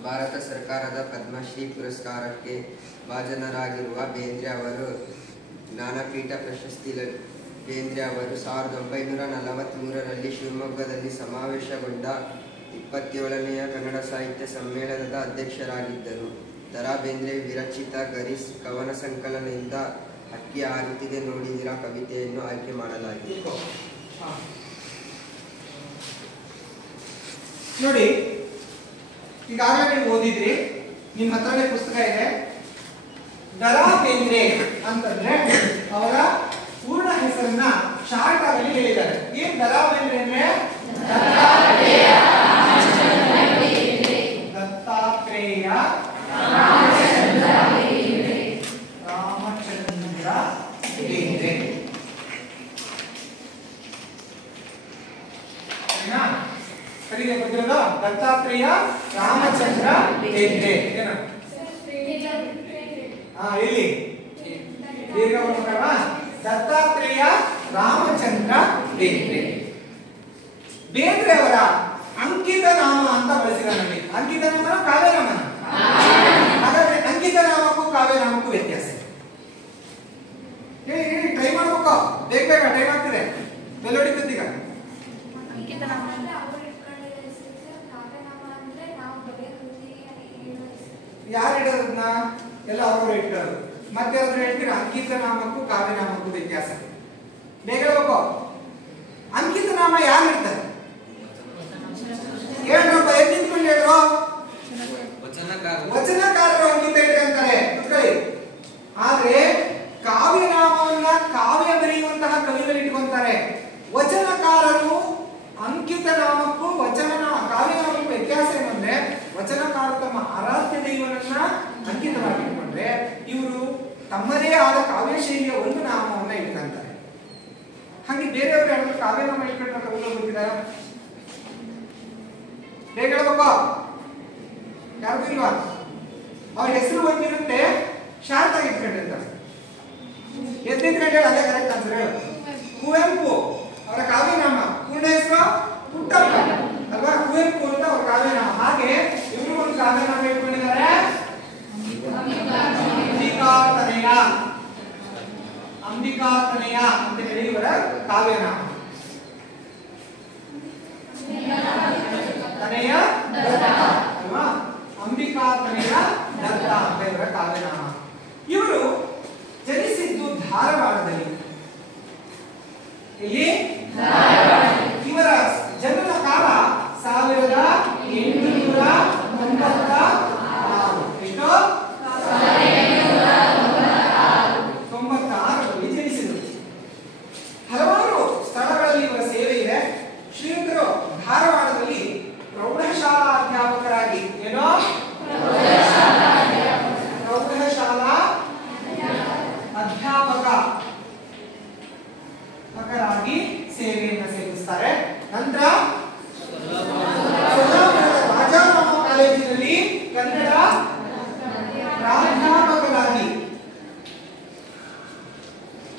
ಭಾರತ ಸರ್ಕಾರದ ಪದ್ಮಶ್ರೀ ಪುರಸ್ಕಾರಕ್ಕೆ ಭಾಜನರಾಗಿರುವ ಬೇಂದ್ರೆ ಅವರು ಜ್ಞಾನಪೀಠ ಪ್ರಶಸ್ತಿ ಬೇಂದ್ರೆ ಅವರು 1943ರಲ್ಲಿ ಶಿವಮೊಗ್ಗದಲ್ಲಿ ಸಮಾವೇಶಗೊಂಡ 27ನೆಯ ಕನ್ನಡ ಸಾಹಿತ್ಯ ಸಮ್ಮೇಳನದ ಅಧ್ಯಕ್ಷರಾಗಿದ್ದರು. ದ ರಾ ಬೇಂದ್ರೆ ವಿರಚಿತ ಗರಿಸ್ ಕವನ ಸಂಕಲನದಿಂದ ಹಕ್ಕಿ ಹಾರುತ್ತಿದೆ ನೋಡಿದಿರ ಕವಿತೆಯನ್ನು ಆಯ್ಕೆ ಮಾಡಲಾಗಿದೆ. ನೋಡಿ, ಈಗಾಗಲೇ ನೀವು ಓದಿದ್ರಿ, ನಿಮ್ಮ ಹತ್ರನೇ ಪುಸ್ತಕ ಇದೆ. ದ ರಾ ಬೇಂದ್ರೆ ಅಂತಂದ್ರೆ ಅವರ ಪೂರ್ಣ ಹೆಸರನ್ನ ಶಾರ್ಟ್ ಆಗಿ ಹೇಳಿದ್ದಾರೆ. ಏನ್ ದ ರಾ ಬೇಂದ್ರೆ ಅಂದ್ರೆ? ದತ್ತಾತ್ರೇಯ ರಾಮಚಂದ್ರ ಬೇಂದ್ರೆ. ಸರಿಯಾಗಿ ಬಂದಿರೋದು ದತ್ತಾತ್ರೇಯ ರಾಮಚಂದ್ರ ಬೇಂದ್ರೆ. ಏನ ಇಲ್ಲಿ ದೀರ್ಘ ದತ್ತಾತ್ರೇಯ ರಾಮಚಂದ್ರ ಬೇಂದ್ರೆ. ಬೇಂದ್ರೆ ಅವರ ಅಂಕಿತ ನಾಮ ಅಂತ ಬಳಸಿದಾನಲ್ಲಿ. ಅಂಕಿತ ನಾಮ ಕಾವ್ಯನಾಮ. ಹಾಗಾದ್ರೆ ಅಂಕಿತ ನಾಮಕ್ಕೂ ಕಾವ್ಯನಾಮಕ್ಕೂ ವ್ಯತ್ಯಾಸ. ಹೇಳಿ ಹೇಳಿ, ಟ್ರೈ ಮಾಡ್ಬೇಕು, ಬೇಗ ಬೇಗ ಟೈಮ್ ಆಗ್ತಿದೆ. ಬೆಲ್ಲೊಡಿಕತ್ತೀಗ. ಅಂಕಿತ ನಾಮ ಯಾರು ಇಡೋದನ್ನ ಎಲ್ಲ ಅವರು ಇಟ್ಕೊಳ್ಳೋದು. ಮತ್ತೆ ಅದ್ರ ಹೇಳ್ತೀರಾ ಅಂಕಿತ ನಾಮಕ್ಕೂ ಕಾವ್ಯನಾಮಕ್ಕೂ ವ್ಯತ್ಯಾಸ. ಬೇಗ ಹೇಳ್ಬೇಕು. ಅಂಕಿತ ನಾಮ ಯಾರು ಇಡ್ತಾರೆ? ಹೇಳ್ರಪ್ಪ, ಎದ್ದು ನಿಂತ್ಕೊಂಡು ಹೇಳ್ರು. ವಚನಕಾರರು ಅಂಕಿತ ಇಟ್ರೆ ಅಂತಾರೆ. ಕುತ್ಕೊಳ್ಳಿ. ಆದ್ರೆ ಕಾವ್ಯನಾಮವನ್ನ ಕಾವ್ಯ ಬರೆಯುವಂತಹ ಕವಿಗಳು ಇಟ್ಕೊಂತಾರೆ. ವಚನಕಾರರು ಅಂಕಿತ ನಾಮಕ್ಕೂ ಕಾವ್ಯನಾಮಕ್ಕೂ ವ್ಯತ್ಯಾಸ ಏನಂದ್ರೆ, ವಚನಕಾರರು ತಮ್ಮ ಆರಾಧ್ಯ ದೈವನನ್ನ ಅಂಕಿತವಾಗಿಟ್ಕೊಂಡ್ರೆ ಇವರು ತಮ್ಮದೇ ಆದ ಕಾವ್ಯ ಶೈಲಿಯ ಒಂದು ನಾಮವನ್ನ ಇಟ್ಕೊಂತಾರೆ. ಹಾಗೆ ಬೇರೆಯವರು ಯಾರು ಕಾವ್ಯನಾಮ ಇಟ್ಕೊಂಡ್ರೆ ಕವಿಗಳು ಗೊತ್ತಿದ್ದಾರೆ? ಬೇಗ ಹೇಳ್ಬೇಕು. ಯಾರಿಗೂ ಇಲ್ವಾ? ಅವ್ರ ಹೆಸರು ಒಂದಿರುತ್ತೆ, ಶಾರ್ಟ್ ಆಗಿ ಇಟ್ಕೊಂಡಿರ್ತಾರೆ. ಎದ್ದಿಟ್ಕೊಂಡು ಹೇಳಿ, ಅದೇ ಕರೆಕ್ಟ್ ಆನ್ಸರ್ ಹೇಳು. ಕುವೆಂಪು ಅವರ ಕಾವ್ಯನಾಮ ಪೂರ್ಣ ಹೆಸರು ಪುಟ್ಟಪ್ಪ ಅಲ್ವಾ? ಕುವೆಂಪು ಅಂತ ಅವ್ರ ಕಾವ್ಯನಾಮ. ಹಾಗೆ ಇವರು ಒಂದು ಕಾವ್ಯನಾಮ ಇಟ್ಕೊಂಡಿದ್ದಾರೆ, ಅಂಬಿಕಾತನಯ. ಅಂಬಿಕಾತನಯ ಅಂತ ಹೇಳಿ ಇವರ ಕಾವ್ಯನಾಮ. ತನಯ ದತ್ತ ಅಲ್ವಾ? ಅಂಬಿಕಾತನಯ ದತ್ತ ಅಂತ ಇವರ ಕಾವ್ಯನಾಮ. ಇವರು ಜನಿಸಿದ್ದು ಧಾರವಾಡದಲ್ಲಿ. ಇಲ್ಲಿ ಇವರ ನಂತರ ಸೊಲ್ಲಾಪುರದ ರಾಜಾರಾಮ ಕಾಲೇಜಿನಲ್ಲಿ ಕನ್ನಡ ಪ್ರಾಧ್ಯಾಪಕರಾಗಿ,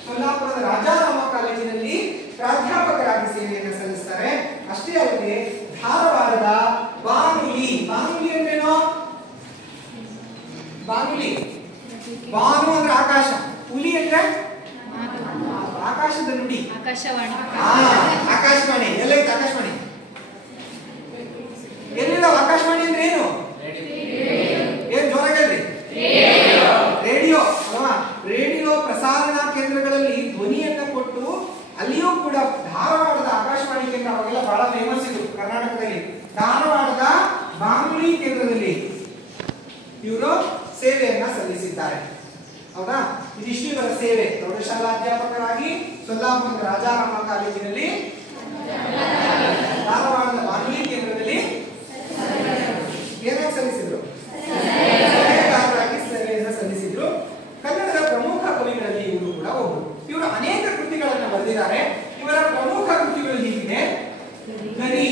ಸೊಲ್ಲಾಪುರದ ರಾಜಾರಾಮ ಕಾಲೇಜಿನಲ್ಲಿ ಪ್ರಾಧ್ಯಾಪಕರಾಗಿ ಸೇವೆಯನ್ನು ಸಲ್ಲಿಸ್ತಾರೆ. ಅಷ್ಟೇ ಅಲ್ಲದೆ ಧಾರವಾಡದ ಬಾನುಲಿ, ಬಾನುಲಿ ಅಂದ್ರೇನು? ಬಾನುಲಿ, ಬಾನು ಅಂದ್ರೆ ಆಕಾಶ, ಹುಲಿ ಅಂದ್ರೆ ಆಕಾಶದ ನುಡಿ, ಆಕಾಶವಾಣಿ. ಆಕಾಶವಾಣಿ. ಎಲ್ಲೈತೆ ಆಕಾಶವಾಣಿ? ಎಲ್ಲಿಲ್ಲ? ಆಕಾಶವಾಣಿ ಅಂದ್ರೆ ಏನು? ಏನ್ ಜೋರಾಗಿ ಹೇಳ್ರಿ? ರೇಡಿಯೋ ಅಲ್ವಾ? ರೇಡಿಯೋ ಪ್ರಸಾರಣಾ ಕೇಂದ್ರಗಳಲ್ಲಿ ಧ್ವನಿಯನ್ನ ಕೊಟ್ಟು ಅಲ್ಲಿಯೂ ಕೂಡ ಧಾರವಾಡದ ಆಕಾಶವಾಣಿ ಕೇಂದ್ರ ಅವಾಗೆಲ್ಲ ಬಹಳ ಫೇಮಸ್ ಇದು ಕರ್ನಾಟಕದಲ್ಲಿ. ಧಾರವಾಡದ ಬಾನುಲಿ ಕೇಂದ್ರದಲ್ಲಿ ಇವರು ಸೇವೆಯನ್ನ ಸಲ್ಲಿಸಿದ್ದಾರೆ. ಹೌದಾ? ಇದಿಷ್ಟು ಇವರ ಸೇವೆ. ಪ್ರೌಢಶಾಲಾ ಅಧ್ಯಾಪಕರಾಗಿ ಸೊಲ್ಲಾಪುರದ ರಾಜಾರಾಮ ಕಾಲೇಜಿನಲ್ಲಿ, ಧಾರವಾಡದ ಬಾನುಲಿ ಕೇಂದ್ರದಲ್ಲಿ ಏನಾಗಿ ಸಲ್ಲಿಸಿದ್ರು? ಸಲಹೆಗಾರರಾಗಿ ಸೇವೆಯನ್ನು ಸಲ್ಲಿಸಿದ್ರು. ಕನ್ನಡದ ಪ್ರಮುಖ ಕವಿಗಳಲ್ಲಿ ಇವರು ಕೂಡ ಒಬ್ಬರು. ಇವರು ಅನೇಕ ಕೃತಿಗಳನ್ನು ಬರೆದಿದ್ದಾರೆ. ಇವರ ಪ್ರಮುಖ ಕೃತಿಗಳು ಹೀಗಿದೆ: ಗರಿ,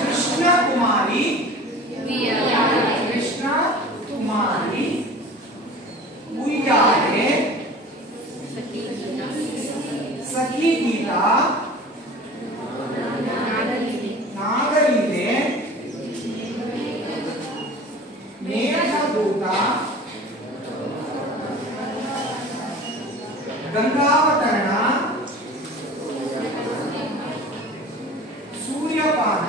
ಕೃಷ್ಣಕುಮಾರಿ, ಕೃಷ್ಣಕುಮಾರಿ, ಉಯ್ಯಾಲೆ, ಸಖಿ ಗೀತ, ನಾಗಲಿದೆ, ಮೇಘದೂತ, ಗಂಗಾವತರಣ, ಸೂರ್ಯಪಾನ,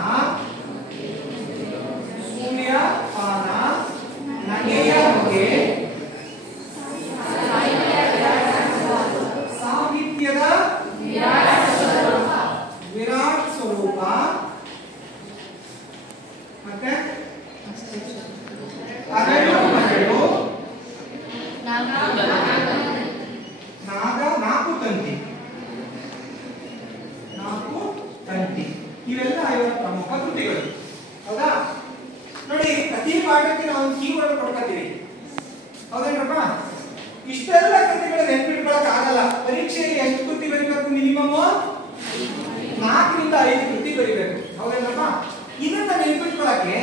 ನಗೆಯ ಹೊಗೆ, ಸಾಹಿತ್ಯದ ವಿರಾಟ್ ಸ್ವರೂಪ, ಮತ್ತೆ ಅರಳು ಮರಳು, ನಾಲ್ಕು ತಂತಿ, ಇವೆಲ್ಲ ಇವರ ಪ್ರಮುಖ ಕೃತಿಗಳು. ಹೌದಾ? ನೋಡಿ, ಪ್ರತಿ ಪಾಠಕ್ಕೆ ನಾವು ಒಂದು ಕೀವರ್ಡ್ ಕೊಡ್ಕೊತೀವಿ. ಹೌದೇನ್ರಪ್ಪ? ಇಷ್ಟೆಲ್ಲ ಕೃತಿಗಳು ನೆನ್ಪಿಟ್ಕೊಳಕ್ ಆಗಲ್ಲ. ಪರೀಕ್ಷೆಯಲ್ಲಿ ಎಷ್ಟು ಕೃತಿ ಬರೀಬೇಕು? ಮಿನಿಮಮ್ 4 ರಿಂದ 5 ಕೃತಿ ಬರೀಬೇಕು. ಹೌದೇನಪ್ಪ? ಇದನ್ನ ನೆನ್ಪಿಟ್ಕೊಳಕ್ಕೆ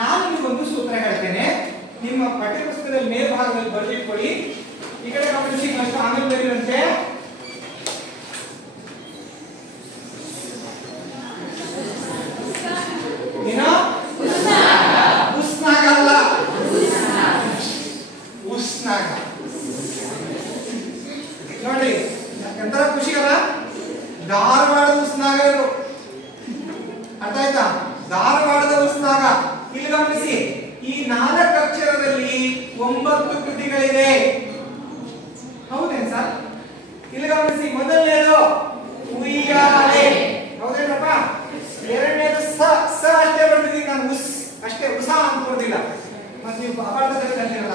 ನಾನು ನಿಮಗೊಂದು ಸೂತ್ರ ಹೇಳ್ತೇನೆ. ನಿಮ್ಮ ಪಠ್ಯಪುಸ್ತಕದಲ್ಲಿ ಮೇಲ್ಭಾಗದಲ್ಲಿ ಬರೆದಿಟ್ಕೊಳ್ಳಿ. ಈ ಕಡೆ ಗಮನಿಸಿ, ಫಸ್ಟ್ ಆಮೇಲೆ ಬರೀರಂತೆ. ಉಸ್ನಾಗಲ್ಲ, ಉಸ್ನಾಗ. ನೋಡಿ ಎಂತರ ಖುಷಿ ಅಲ್ಲ? ಧಾರವಾಡದ ಉಸ್ನಾಗ ಇವರು. ಅರ್ಥ ಆಯ್ತಾ? ಧಾರವಾಡದ ಉಸ್ನಾಗ. ಇಲ್ಲಿ ಗಮನಿಸಿ, ಈ 4 ಅಕ್ಷರದಲ್ಲಿ 9 ಕೃತಿಗಳಿದೆ. ಹೌದೇನ್ ಸರ್? ಇಲ್ಲಿ ಗಮನಿಸಿ, ಮೊದಲನೇದು ಉಯ್ಯಾಲೆ. ಹೌದೇನಪ್ಪ? ಎರಡನೇದು ಸ ಅಷ್ಟೇ ಬರ್ತಿದ್ದೀನಿ ನಾನು, ಉಸ್ ಅಷ್ಟೇ, ಉಸ ಅಂತ ಬರ್ದಿಲ್ಲ. ಮತ್ತೆ ನೀವು ಅಪಾಠದಲ್ಲಿ ಕಲಿತಿರಲ್ಲ.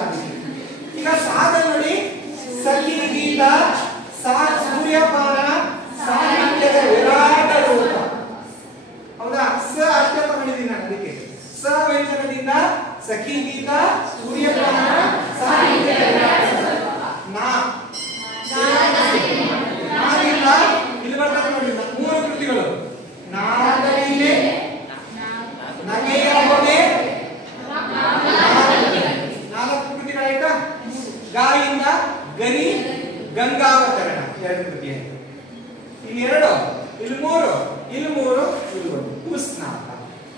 ಈಗ ಸಾಧ ನೋಡಿ, ಸಖಿ ಗೀತ, ಸೂರ್ಯಪಾನ, ಸಾಹಿತ್ಯದ ವಿರಾಟ ರೂಪ. ಹೌದಾ? ಸ ಅಷ್ಟೇ ತಗೊಂಡಿದ್ದೀನಿ ನಾನು. ಅದಕ್ಕೆ ಸ ವ್ಯಂಜನದಿಂದ ಸಖಿ ಗೀತ, ಸೂರ್ಯಪಾನ, ಸಾಹಿತ್ಯದ ವಿರಾಟ ರೂಪ. ನಾಗಿಲ್ಲ, ಇಲ್ಲಿ ಬರ್ತದೆ ನೋಡಿ 3 ಕೃತಿಗಳು. ನಾಗಲಿಲೆ, ನಗೆಯ ಹೊಗೆ, 4 ಕೃತಿಗಳಾಯ್ತಾ? ಗಾಯಿಂದ ಗರಿ, ಗಂಗಾವತರಣ 2 ಕೃತಿ ಆಯ್ತು. ಇಲ್ಲಿ 2, ಇಲ್ಲಿ 3, ಇಲ್ಲಿ 3, ಇಲ್ಲಿ 1. ಉಸ್ನಾಗ.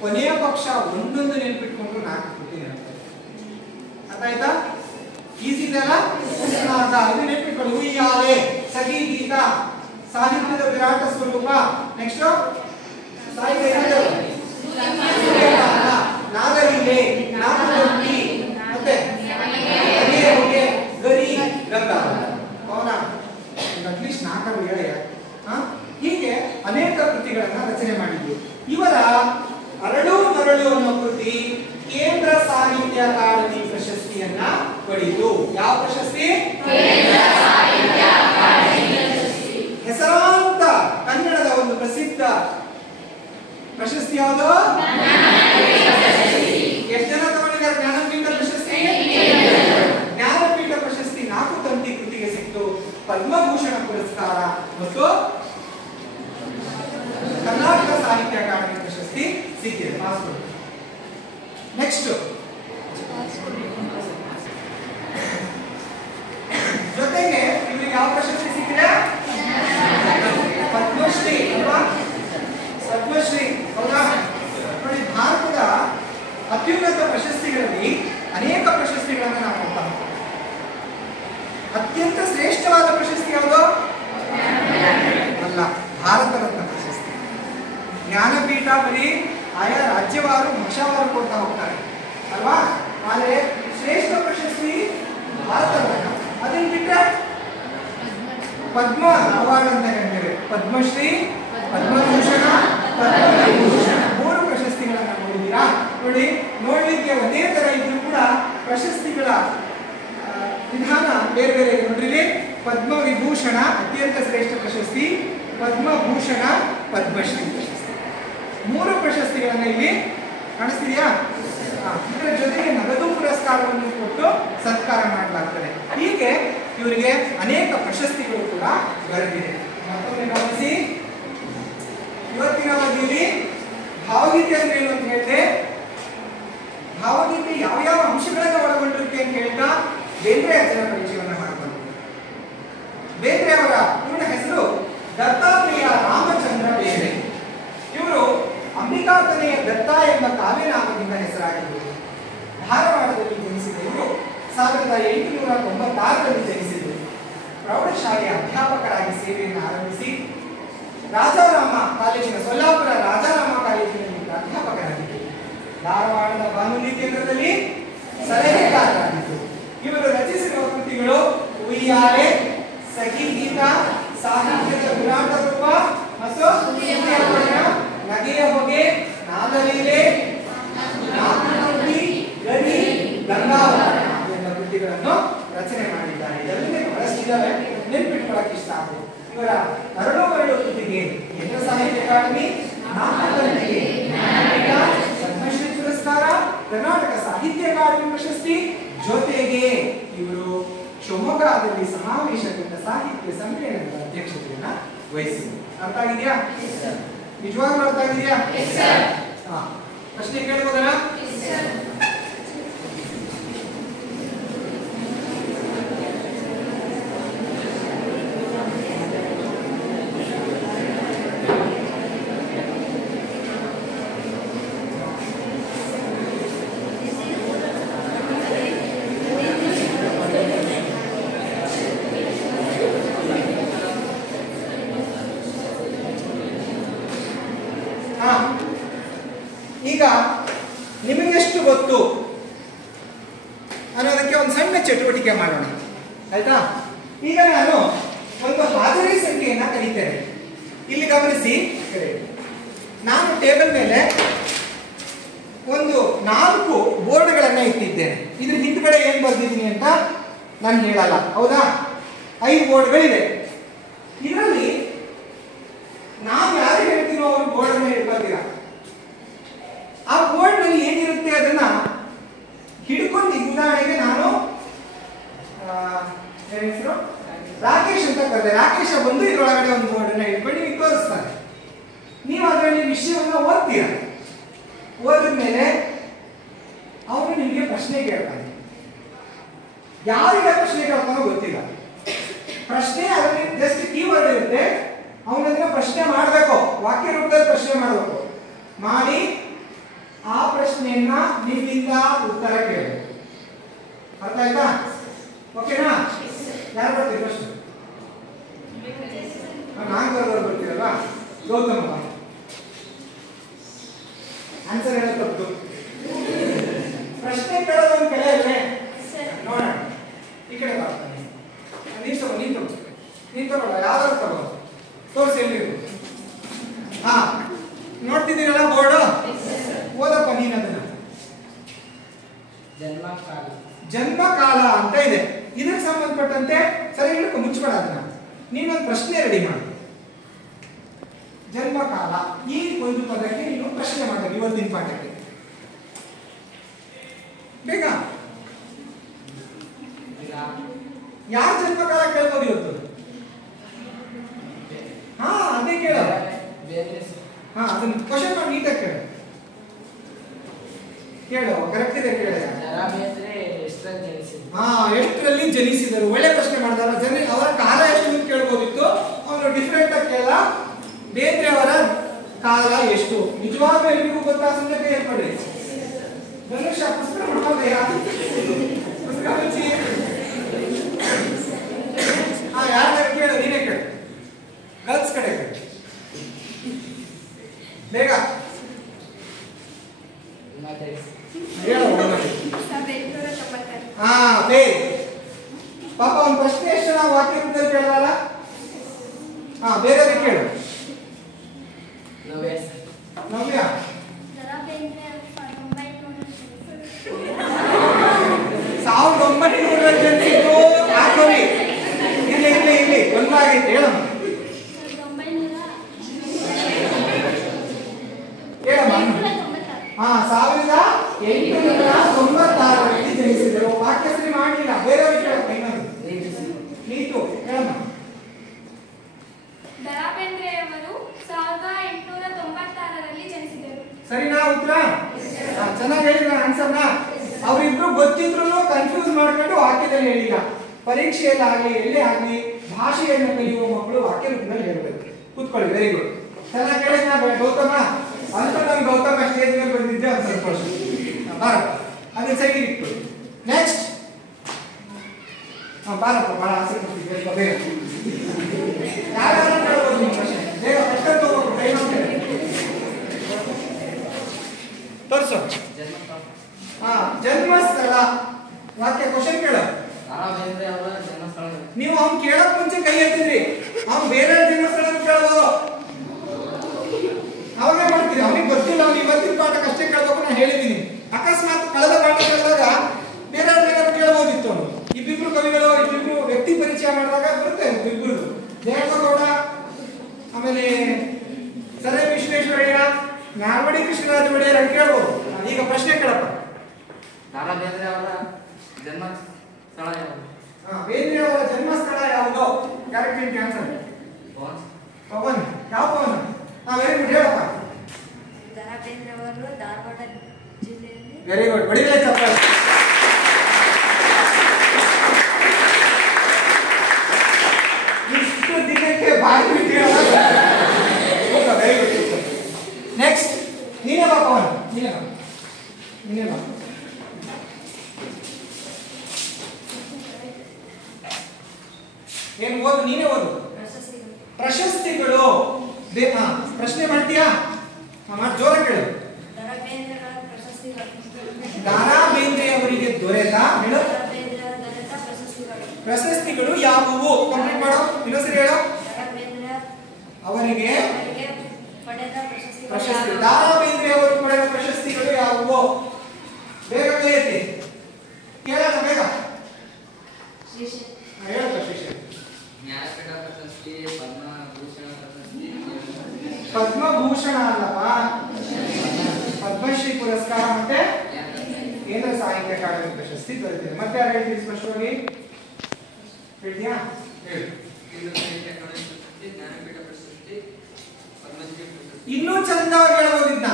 ಕೊನೆಯ ಪಕ್ಷ ಒಂದೊಂದು ನೆನ್ಪಿಟ್ಕೊಂಡ್ರು 4 ಕೃತಿ ನೆನಪು. ಅರ್ಥ ಆಯ್ತಾ? ಈಸಿ ಇದೆಯಲ್ಲ? ಉಸ್ನಾಗ ಇದು ನೆನ್ಪಿಟ್ಕೊಳ್ಳಿ. ಉಯ್ಯಾಲೆ, ಸಖಿ ಗೀತ, ಸಾಹಿತ್ಯದ ವಿರಾಟ ಸ್ವರೂಪ. ನೆಕ್ಸ್ಟ್ ಸಾಹಿತ್ಯ ನಾಗಲಿಲೆ, ನಾಗಲೋಕಿ, ಮತ್ತೆ ನಗೆಯ ಹೊಗೆ, ಗರಿ, ಗಂಗಾವತರಣ. ಅವನಾ ಅಟ್ಲೀಸ್ಟ್ 4 ಹೇಳಿ. ಹೀಗೆ ಅನೇಕ ಕೃತಿಗಳನ್ನ ರಚನೆ ಮಾಡಿದ್ವಿ. ಇವರ ಅರಳು ಮರಳು ಅನ್ನೋ ಕೃತಿ ಕೇಂದ್ರ ಸಾಹಿತ್ಯ ಅಕಾಡೆಮಿ ಪ್ರಶಸ್ತಿಯನ್ನ ಪಡೆಯಿತು. ಯಾವ ಪ್ರಶಸ್ತಿ? ಕೇಂದ್ರ ಸಾಹಿತ್ಯ ಅಕಾಡೆಮಿ ಪ್ರಶಸ್ತಿ. ಹೆಸರಾಂತ ಕನ್ನಡದ ಒಂದು ಪ್ರಸಿದ್ಧ ಪ್ರಶಸ್ತಿ ಯಾವುದು? ಎಷ್ಟು ಜನ ತಗೊಂಡಿದ್ದಾರೆ ಜ್ಞಾನಪೀಠ ಪ್ರಶಸ್ತಿ? ಜ್ಞಾನಪೀಠ ಪ್ರಶಸ್ತಿ 4 ತಂತಿ ಕೃತಿಗೆ ಸಿಕ್ತು. ಪದ್ಮಭೂಷಣ ಪುರಸ್ಕಾರ ಮತ್ತು ಕರ್ನಾಟಕ ಸಾಹಿತ್ಯ ಅಕಾಡೆಮಿ ಪ್ರಶಸ್ತಿ ಸಿಕ್ಕಿದೆ. ಪಾಸ್ಪೋರ್ಟ್. ನೆಕ್ಸ್ಟ್ ಜೊತೆಗೆ ಇವರಿಗೆ ಯಾವ ಪ್ರಶಸ್ತಿ ಸಿಕ್ಕಿದೆ? ಪದ್ಮಶ್ರೀ ಅಲ್ವಾ? ಪದ್ಮಶ್ರೀ ಹೌದಾ? ನೋಡಿ, ಭಾರತದ ಅತ್ಯುನ್ನತ ಪ್ರಶಸ್ತಿಗಳಲ್ಲಿ ಅನೇಕ ಪ್ರಶಸ್ತಿಗಳನ್ನು ನಾವು ಕೊಡ್ತಾ ಹೋಗ್ತೇವೆ. ಅತ್ಯಂತ ಶ್ರೇಷ್ಠವಾದ ಪ್ರಶಸ್ತಿ ಯಾವುದು? ಅಲ್ಲ, ಭಾರತ ರತ್ನ ಪ್ರಶಸ್ತಿ. ಜ್ಞಾನಪೀಠ ಬರೀ ಆಯಾ ರಾಜ್ಯವಾರು ಭಾಷಾವಾರು ಕೊಡ್ತಾ ಹೋಗ್ತಾರೆ ಅಲ್ವಾ? ಆದರೆ ಶ್ರೇಷ್ಠ ಪ್ರಶಸ್ತಿ ಭಾರತ ರತ್ನ. ಅದನ್ನು ಬಿಟ್ಟರೆ ಪದ್ಮ ಅವಾರ್ಡ್ ಅಂತ ಹೇಳ್ತೇವೆ. ಪದ್ಮಶ್ರೀ, ಪದ್ಮಭೂಷಣ, ಪದ್ಮವಿಭೂಷಣ 3 ಪ್ರಶಸ್ತಿಗಳನ್ನು ನೋಡಿದ್ದೀರಾ? ನೋಡಿ, ನೋಡ್ಲಿಕ್ಕೆ ಒಂದೇ ತರ ಇದ್ರೂ ಕೂಡ ಪ್ರಶಸ್ತಿಗಳ ವಿಧಾನ ಬೇರೆ ಬೇರೆ ಇದೆ. ನೋಡ್ರಿ, ಪದ್ಮವಿಭೂಷಣ ಅತ್ಯಂತ ಶ್ರೇಷ್ಠ ಪ್ರಶಸ್ತಿ, ಪದ್ಮಭೂಷಣ, ಪದ್ಮಶ್ರೀ ಪ್ರಶಸ್ತಿ. 3 ಪ್ರಶಸ್ತಿಗಳನ್ನ ಇಲ್ಲಿ ಕಾಣಿಸ್ತಿದೆಯಾ? ಇದರ ಜೊತೆಗೆ ನಗದು ಪುರಸ್ಕಾರವನ್ನು ಕೊಟ್ಟು ಸತ್ಕಾರ ಮಾಡಲಾಗ್ತದೆ. ಹೀಗೆ ಇವರಿಗೆ ಅನೇಕ ಪ್ರಶಸ್ತಿಗಳು ಕೂಡ ದೊರೆತಿದೆ. ಮತ್ತೊಮ್ಮೆ ಗಮನಿಸಿ, ಇವತ್ತಿನ ಅವಧಿಯಲ್ಲಿ ಭಾವಗೀತೆ ಅಂದ್ರೆ ಏನು ಅಂತ ಹೇಳಿದ್ರೆ, ಭಾವಗೀತೆ ಯಾವ ಅಂಶಗಳನ್ನು ಒಳಗೊಂಡಿರುತ್ತೆ ಅಂತ ಹೇಳ್ತಾ ಬೇಂದ್ರೆ ಅಜ್ಜನ ಪರಿಚಯವನ್ನು ಮಾಡಿಕೊಂಡು. ಬೇಂದ್ರೆ ಅವರ ಪೂರ್ಣ ಹೆಸರು ದತ್ತಾತ್ರೇಯ ರಾಮಚಂದ್ರ ಬೇಂದ್ರೆ. ಇವರು ಅಂಬಿಕಾತನೆಯ ದತ್ತ ಎಂಬ ಕಾವ್ಯನಾಮದಿಂದ ಹೆಸರಾಗಿದ್ದರು. ಧಾರವಾಡದಲ್ಲಿ ಜನಿಸಿದ ಇವರು 1896ರಲ್ಲಿ ಜನಿಸಿದರು. ಪ್ರೌಢಶಾಲೆಯ ಅಧ್ಯಾಪಕರಾಗಿ ಸೇವೆಯನ್ನು ಆರಂಭಿಸಿ ರಾಜಾರಾಮ ಕಾಲೇಜಿನ ಸೊಲ್ಲಾಪುರ ರಾಜಾರಾಮ ಕಾಲೇಜಿನಲ್ಲಿ ಪ್ರಾಧ್ಯಾಪಕರಾಗಿದ್ದರು. ಧಾರವಾಡದ ಬಾನುಲಿ ಕೇಂದ್ರದಲ್ಲಿ ಸಲಹೆಗಾರರಾಗಿದ್ದರು. ಇವರು ರಚಿಸಿರುವ ಕೃತಿಗಳು ಉಯ್ಯಾಲೆ, ಸಖಿ ಗೀತ, ಸಾಹಿತ್ಯದ ವಿರಾಟ ರೂಪ ಮತ್ತು ನಗೆಯ ಹೊಗೆ, ನಾದಲೀಲೆ, ಗಡಿ, ಗಂಗಾವರ ಎಂಬ ಕೃತಿಗಳನ್ನು ರಚನೆ ಮಾಡಿದ್ದಾರೆ. ಇದರಲ್ಲಿ ಬಹಳಷ್ಟಿದ್ದಾವೆ, ನೆನಪಿಟ್ಕೊಳ್ಳಕ್ಕೆ ಇಷ್ಟ ಆಗುತ್ತೆ. ಇವರ ಅರಳು ಕೃತಿಗೆ ಕೇಂದ್ರ ಸಾಹಿತ್ಯ ಅಕಾಡೆಮಿ, ಪದ್ಮಶ್ರೀ ಪುರಸ್ಕಾರ, ಕರ್ನಾಟಕ ಸಾಹಿತ್ಯ ಅಕಾಡೆಮಿ ಪ್ರಶಸ್ತಿ, ಜೊತೆಗೆ ಇವರು ಶಿವಮೊಗ್ಗದಲ್ಲಿ ಸಮಾವೇಶಗೊಂಡ ಸಾಹಿತ್ಯ ಸಮ್ಮೇಳನದ ಅಧ್ಯಕ್ಷತೆಯನ್ನ ವಹಿಸಿದರು. ಅರ್ಥ ಆಗಿದೆಯಾ? ನಿಜವಾಗ್ಲೂ ಅರ್ಥ ಆಗಿದೆಯಾ? ಪ್ರಶ್ನೆ ಕೇಳ್ಬೋದಲ್ಲ? ಈಗ ನಿಮಗೆಷ್ಟು ಗೊತ್ತು ಅನ್ನೋದಕ್ಕೆ ಒಂದು ಸಣ್ಣ ಚಟುವಟಿಕೆ ಮಾಡೋಣ, ಆಯ್ತಾ? ಈಗ ನಾನು ಒಂದು ಹಾಜರಿ ಸಂಖ್ಯೆಯನ್ನ ಕರೀತೇನೆ. ಇಲ್ಲಿ ಗಮನಿಸಿ, ನಾನು ಟೇಬಲ್ ಮೇಲೆ ಒಂದು 4 ಬೋರ್ಡ್ಗಳನ್ನ ಇಟ್ಟಿದ್ದೇನೆ. ಇದ್ರ ಹಿಂದ್ಗಡೆ ಏನ್ ಬರ್ದಿದ್ದೀನಿ ಅಂತ ನಾನು ಹೇಳಲ್ಲ, ಹೌದಾ? 5 ಬೋರ್ಡ್ಗಳಿದೆ. ಇದರಲ್ಲಿ ನಾವು ಯಾರು ಹೇಳ್ತೀನೋ ಅವ್ರು ಬೋರ್ಡ್ ಅನ್ನ ಹಿಡ್ಕೊತೀರಾ. ಆ ಬೋರ್ಡ್ ನಲ್ಲಿ ಏನಿರುತ್ತೆ ಅದನ್ನ ಹಿಡ್ಕೊಂಡು, ಉದಾಹರಣೆಗೆ ನಾನು ಹೆಸರು ರಾಕೇಶ್ ಅಂತ ಕರೆದೆ. ರಾಕೇಶ ಬಂದು ಇದರೊಳಗಡೆ ಒಂದು ಬೋರ್ಡ್ ಅನ್ನ ಹಿಡ್ಕೊಂಡು ನಿಮಗೆ ತೋರಿಸ್ತಾನೆ. ನೀವು ಅದರಲ್ಲಿ ವಿಷಯವನ್ನ ಓದ್ತೀರಾ. ಓದಿದ್ಮೇಲೆ ಅವನು ನಿಮಗೆ ಪ್ರಶ್ನೆ ಕೇಳ್ತಾನೆ. ಯಾರಿಗೆ ಪ್ರಶ್ನೆ ಕೇಳ್ತಾನೋ ಗೊತ್ತಿಲ್ಲ. ಪ್ರಶ್ನೆ ಅದರಲ್ಲಿ ಜಸ್ಟ್ ಕೀವರ್ಡ್ ಇರುತ್ತೆ. ಅವನನ್ನ ಪ್ರಶ್ನೆ ಮಾಡಬೇಕು, ವಾಕ್ಯ ರೂಪದಲ್ಲಿ ಪ್ರಶ್ನೆ ಮಾಡಬೇಕು. ಮಾಡಿ ಆ ಪ್ರಶ್ನೆಯನ್ನ ನಿಮ್ಮಿಂದ ಉತ್ತರ ಕೇಳಬೇಕು. ಅರ್ಥ ಆಯ್ತಾ? ಓಕೆನಾ? ಯಾರು ಬರ್ತೀರಿ ಫಸ್ಟ್? ನಾನು ಬರ್ತೀರಲ್ವಾ? ಗೌತಮ್ ಆನ್ಸರ್ ಹೇಳೋದು ತಪ್ಪು. ಪ್ರಶ್ನೆ ಕೇಳೋದು ಒಂದು ಕಡೆ ಅಲ್ವೇ? ನೋಡೋಣ. ಈ ಕಡೆ ಬರ್ತಾನೆ. ನೀನ್ ತಗೊಳ್ಳ, ಯಾವ್ದಾದ್ರು ತಗೋ, ತೋರಿಸಿ ಎಲ್ಲಿ. ಹಾ, ನೋಡ್ತಿದ್ದೀರಲ್ಲ ಬೋರ್ಡು? ಓದಪ್ಪ ನೀನ್ ಅದನ್ನ. ಜನ್ಮಕಾಲ ಅಂತ ಇದೆ. ಇದಕ್ಕೆ ಸಂಬಂಧಪಟ್ಟಂತೆ ಸರಿ ಹಿಡ್ಕೊ, ಮುಚ್ಚಬೇಡ ಅದನ್ನ. ನೀನೊಂದು ಪ್ರಶ್ನೆ ರೆಡಿ ಮಾಡು. ಜನ್ಮಕಾಲ ಈ ಒಂದು ಪದಕ್ಕೆ ನೀನು ಪ್ರಶ್ನೆ ಮಾಡಬೇಕು ಇವತ್ತಿನ ಪಾಠಕ್ಕೆ. ಬೇಗ. ಯಾರ ಜನ್ಮಕಾಲ ಕೇಳ್ಬೋದು ಇವತ್ತು? ಹಾ, ಅದೇ ಕೇಳ. ಅದನ್ನ ಕ್ವಶನ್ ಮಾಡಿ ನೀಟಾಗಿ ಕೇಳು ಕರೆಕ್ಟ್ ಇದೆ ಕೇಳ. ಎಷ್ಟರಲ್ಲಿ ಜನಿಸಿದರು? ಒಳ್ಳೆ ಪ್ರಶ್ನೆ ಮಾಡಿದಾರ. ಅವರ ಕಾಲ ಎಷ್ಟು ಅಂತ ಕೇಳ್ಬೋದಿತ್ತು, ಅವರು ಡಿಫ್ರೆಂಟ್ ಆಗಿ ಕೇಳ. ಬೇಂದ್ರೆ ಅವರ ಕಾಲ ಎಷ್ಟು? ನಿಜವಾಗ್ಲೂ ಎಲ್ರಿಗೂ ಗೊತ್ತಾ? ಸುಮ್ಮನೆ ಕೈ ಏರ್ಪಡ್ರಿ. ಧನುಷ ಪುಸ್ತಕ ಮಾಡ್ಕೊಂಡೆ ಪುಸ್ತಕ ಮುಚ್ಚಿ. ಯಾರು ಕೇಳು, ನೀನೇ ಕೇಳು. ಗರ್ಲ್ಸ್ ಕಡೆ ಕೇಳು ಬೇಗ ಹೇಳು. ಪಾಪ ಒಂದು ಪ್ರಶ್ನೆ ಎಷ್ಟು ನಾವು ವಾಕ್ಯ ರೂಪದಲ್ಲಿ ಕೇಳಲ್ಲ. ಬೇರೆ ಕೇಳು. ನವ್ಯ ಸಾವಿರದ 1900 ಜನಿಸಿದ್ದು ಹಾಕೋರಿ. ಇಲ್ಲಿ ಒಂದಾಗೈತೆ ಹೇಳಮ್ಮ. ಹೇಳಮ್ಮ. 1896ರಲ್ಲಿ ಜನಿಸಿದರು. ವಾಕ್ಯಶ್ರೀ ಮಾಡಲಿಲ್ಲ. ಬೇರೆಯವ್ರಿಗೆ ಕೇಳಪ್ಪ. ಇನ್ನೊಂದು ನೀತು ಹೇಳಮ್ಮ. ದರಾ ಬೇಂದ್ರೆಯವರು 1896ರಲ್ಲಿ ಜನಿಸಿದರು. ಸರಿನಾ ಉತ್ತರ? ಚೆನ್ನಾಗಿ ಹೇಳಿದ ಆನ್ಸರ್ನ. ಅವರಿಬ್ರು ಗೊತ್ತಿದ್ರು ಕನ್ಫ್ಯೂಸ್ ಮಾಡ್ಕೊಂಡು ವಾಕ್ಯದಲ್ಲಿ ಹೇಳಿಲ್ಲ. ಪರೀಕ್ಷೆಯಲ್ಲಿ ಆಗಲಿ ಎಲ್ಲೇ ಆಗಲಿ ಭಾಷೆಯನ್ನು ಕಲಿಯುವ ಮಕ್ಕಳು ವಾಕ್ಯ ರೂಪದಲ್ಲಿ ಹೇಳಬೇಕು. ಕೂತ್ಕೊಳ್ಳಿ. Very good. ಚೆನ್ನಾಗಿ ಹೇಳಿದ ಗೌತಮ. ಅಂತ ನಾನು ಗೌತಮ ಸ್ಟೇಜ್ ಮೇಲೆ ಬಂದಿದ್ದೆ ಒಂದು ಸ್ವಲ್ಪ ವರ್ಷ. ಬಾರಪ್ಪ ಅದನ್ನ ಸೈಡಿಗೆ ಇಟ್ಕೊಳ್ಳಿ. ನೆಕ್ಸ್ಟ್ ಬಾರಪ್ಪ. ಭಾಳ ಆಸೆ ಕೊಡ್ತಿದ್ದೆ ಬೇಗ. ಯಾರು ಕೇಳ್ಬೋದು ನಿಮ್ಮ ಪ್ರಶ್ನೆ? ಬೇಗ ಕಷ್ಟ ತಗೋಬೇಕು. ಟೈಮ್ ಅಂತ ತೋರಿಸು. ಜನ್ಮಸ್ಥಳ ವಾಕ್ಯ ಕ್ವಶನ್ ಕೇಳ. ನೀವು ಅವ್ನು ಕೇಳಕ್ ಮುಂಚೆ ಕೈ ಎತ್ತಿದ್ರಿ. ಅವ್ನು ಬೇರೆ ಜನ್ಮಸ್ಥಳ ಕೇಳಬಹುದು. ಅವಾಗ ಮಾಡ್ತೀರಿ. ಅವನಿಗೆ ಗೊತ್ತಿಲ್ಲ. ಅವ್ನು ಇವತ್ತಿನ ಪಾಠಕ್ಕೆ ಅಷ್ಟೇ ಕೇಳಬೇಕು ನಾನು ಹೇಳಿದ್ದೀನಿ. ಅಕಸ್ಮಾತ್ ಕಳೆದ ಪಾಠ ಕೇಳಿದಾಗ ಬೇರೆ ಕೇಳಬಹುದಿತ್ತು. ಅವನು ಇಬ್ಬಿಬ್ರು ಕವಿಗಳು ಇಬ್ಬಿಬ್ರು ವ್ಯಕ್ತಿ ಪರಿಚಯ ಮಾಡಿದಾಗ ಬರುತ್ತೆ ಇಬ್ಬರು. ದೇವೇಗೌಡ, ಆಮೇಲೆ ಸರ್ ವಿಶ್ವೇಶ್ವರಯ್ಯ, ನಾಲ್ವಡಿ ಕೃಷ್ಣರಾಜ ಒಡೆಯರ್ ಅಂತ ಕೇಳಬಹುದು. ಈಗ ಪ್ರಶ್ನೆ ಕೇಳಪ್ಪ. ಬೇಂದ್ರೆ ಅವರ ಜನ್ಮಸ್ಥಳ ಯಾವುದು? ಬೇಂದ್ರೆ ಅವರ ಜನ್ಮಸ್ಥಳ ಯಾವುದು? Correct answer Pavan. ಯಾವ ಪವನ್? Very good. ಹೇಳಪ್ಪ. ದರಾ ಬೇಂದ್ರೆಯವರು ಧಾರವಾಡ ಜಿಲ್ಲೆಯಲ್ಲಿ. Very good. ಬಡಿಲೇ ಚಪ್ಪಾಳೆ. ಇಷ್ಟು ದಿನಕ್ಕೆ ಬಾಯಿ ಬಿಟ್ಟು ವೆರಿ ಗುಡ್. ನೆಕ್ಸ್ಟ್ ನೀನೇ ಬಾ ಪವನ್. ನೀನೇ ಬಾ. ಏನು ಓದು? ನೀನೇ ಓದು. ಪ್ರಶಸ್ತಿಗಳು. ಪ್ರಶ್ನೆ ಮಾಡ್ತೀಯಾ? ಮಾಡಿ ಜೋರ ಕೇಳು. ದಾರಾ ಬೇಂದ್ರೆ ಅವರಿಗೆ ದೊರೆತ ಪ್ರಶಸ್ತಿಗಳು ಯಾವುವು? ಕಂಪ್ಲೀಟ್ ಮಾಡೋ. ಇನ್ನೊಂದ್ಸರಿ ಹೇಳೋ. ಅವರಿಗೆ ಪ್ರಶಸ್ತಿ. ದಾರಾ ಬೇಂದ್ರೆ ಅವರು ಪಡೆದ ಪ್ರಶಸ್ತಿಗಳು ಯಾವುವು? ಬೇಗ ಕೈ ಎತ್ತಿ ಕೇಳೋಣ. ಬೇಗ ಹೇಳಪ್ಪ. ಶಿಷ್ಯ ಜ್ಞಾನಪೀಠ ಪ್ರಶಸ್ತಿ, ಪದ್ಮಭೂಷಣ ಪ್ರಶಸ್ತಿ. ಪದ್ಮಭೂಷಣ ಅಲ್ಲಪ್ಪ, ಪದ್ಮಶ್ರೀ ಪುರಸ್ಕಾರ ಮತ್ತೆ ಕೇಂದ್ರ ಸಾಹಿತ್ಯ ಅಕಾಡೆಮಿ ಪ್ರಶಸ್ತಿ ದೊರೆತಿದೆ. ಮತ್ತೆ ಯಾರು ಹೇಳ್ತೀರಿ ಸ್ಪಷ್ಟವಾಗಿ? ಹೇಳ್ತೀಯಾ? ಹೇಳಿ. ಕೇಂದ್ರ ಸಾಹಿತ್ಯ ಅಕಾಡೆಮಿ ಪ್ರಶಸ್ತಿ, ಜ್ಞಾನಪೀಠ ಪ್ರಶಸ್ತಿ, ಪದ್ಮಶ್ರೀ ಪ್ರಶಸ್ತಿ. ಇನ್ನೂ ಚಂದವಾಗಿ ಹೇಳ್ಬೋದಿದ್ನ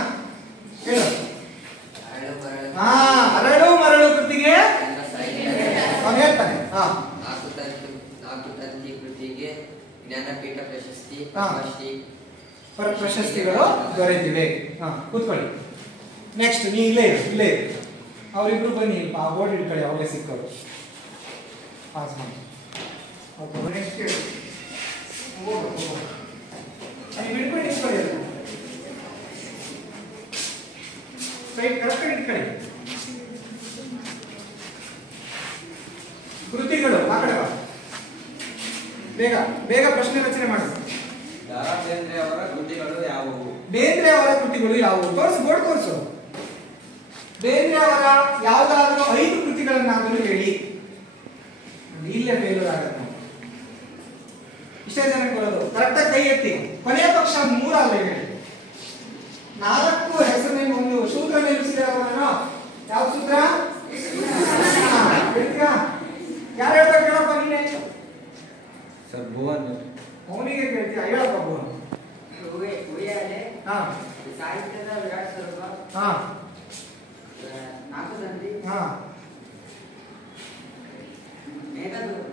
ಹೇಳು. ಅರಳು ಮರಳು ಕೃತಿಗೆ ಅವನು ಹೇಳ್ತಾನೆ. ನಾಲ್ಕು ತಂತಿ ಕೃತಿಗೆ ಜ್ಞಾನಪೀಠ ಪ್ರಶಸ್ತಿ, ಪ್ರಶಸ್ತಿಗಳು ದೊರೆತಿವೆ. ಕೂತ್ಕೊಳ್ಳಿ. ನೆಕ್ಸ್ಟ್ ನೀ ಇಲ್ಲೇ ಅವರಿಬ್ರು ಬನ್ನಿ. ಆ ಬೋರ್ಡ್ ಇಟ್ಕೊಳ್ಳಿ. ಅವಾಗಲೇ ಸಿಕ್ಕರು. ಪಾಸ್ ಮಾಡಿ. ನೆಕ್ಸ್ಟ್ ಕೇಳಿ. ಬಿಡ್ಕೊಂಡು ಇಟ್ಕೊಳ್ಳಿ. ಸ್ಟ್ರೈಟ್ ಕರೆಕ್ಟಾಗಿ ಇಟ್ಕೊಳ್ಳಿ. ಕೃತಿಗಳು ಆ ಕಡೆ ಬಾ. ಬೇಗ ಬೇಗ ಪ್ರಶ್ನೆ ರಚನೆ ಮಾಡಿ. ದಾರಾ ಬೇಂದ್ರೆ ಅವರ ಕೃತಿಗಳು ಯಾವುವು? ಬೇಂದ್ರೆ ಅವರ ಕೃತಿಗಳು ಯಾವುವು? ತೋರಿಸು, ಬೋರ್ಡ್ ತೋರಿಸು. ಬೇಂದ್ರೆ ಅವರ ಯಾವುದಾದ್ರೂ 5 ಕೃತಿಗಳನ್ನಾದರೂ ಹೇಳಿ. ಇಲ್ಲೇ ಫೇಲ್ಯೂರ್ ಆಗತ್ತೆ. ಇಷ್ಟೇ ಜನಕ್ಕೆ ಬರೋದು. ಕರೆಕ್ಟಾಗಿ ಕೈ ಎತ್ತಿ. ಕೊನೆಯ ಪಕ್ಷ 3 ಅಲ್ಲ ಹೇಳಿ. 4 ಹೆಸರಿನಲ್ಲಿ ಒಂದು ಸೂತ್ರ ನಿಲ್ಲಿಸಿದಾರೆ. ಯಾವ ಸೂತ್ರ? ಹೇಳ್ತೀಯಾ? ಯಾರು ಹೇಳ್ಬೇಕು ಹೇಳಪ್ಪ? ನೀನೆ ಸರ್ ಭುವನ್. ಅವನಿಗೆ ಕೇಳ್ತೀಯ? ಹೇಳಪ್ಪ ಭುವನ್. ಉಯ್ಯಾಲೆ, ಹಾ ಸಾಹಿತ್ಯದ ವಿರಾಟ್ ಸ್ವರೂಪ, ಹಾ ನಾಲ್ಕು ಸಂಧಿ, ಹಾ ಮೇಘದೂತ,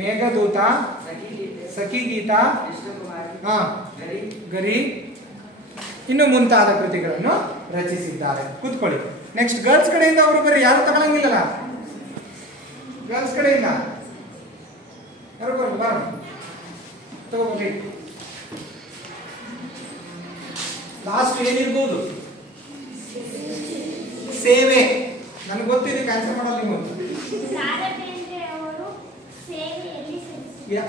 ಮೇಘದೂತ, ಸಖಿಗೀತೆ, ಸಖಿ ಗೀತ, ಕೃಷ್ಣಕುಮಾರಿ, ಹಾ ಗರಿ, ಗರಿ ಇನ್ನು ಮುಂತಾದ ಕೃತಿಗಳನ್ನು ರಚಿಸಿದ್ದಾರೆ. ಕೂತ್ಕೊಳ್ಳಿ. ನೆಕ್ಸ್ಟ್ ಗರ್ಲ್ಸ್ ಕಡೆಯಿಂದ ಅವರು ಬರೀ ಯಾರು ತಗೊಳಂಗಿಲ್ಲಲ್ಲ, ಗರ್ಲ್ಸ್ ಕಡೆಯಿಂದ ಯಾರು ಬರೋದು ಬರೋಣ ತಗೋಬರ್ರಿ. ಲಾಸ್ಟ್ ಏನಿರ್ಬೋದು? ಸೇವೆ. ನನಗೆ ಗೊತ್ತಿದೆ, ಕ್ಯಾನ್ಸಲ್ ಮಾಡಲ್ಲ ನೀವು. ಅವರು ಸೇವೆಯಲ್ಲಿ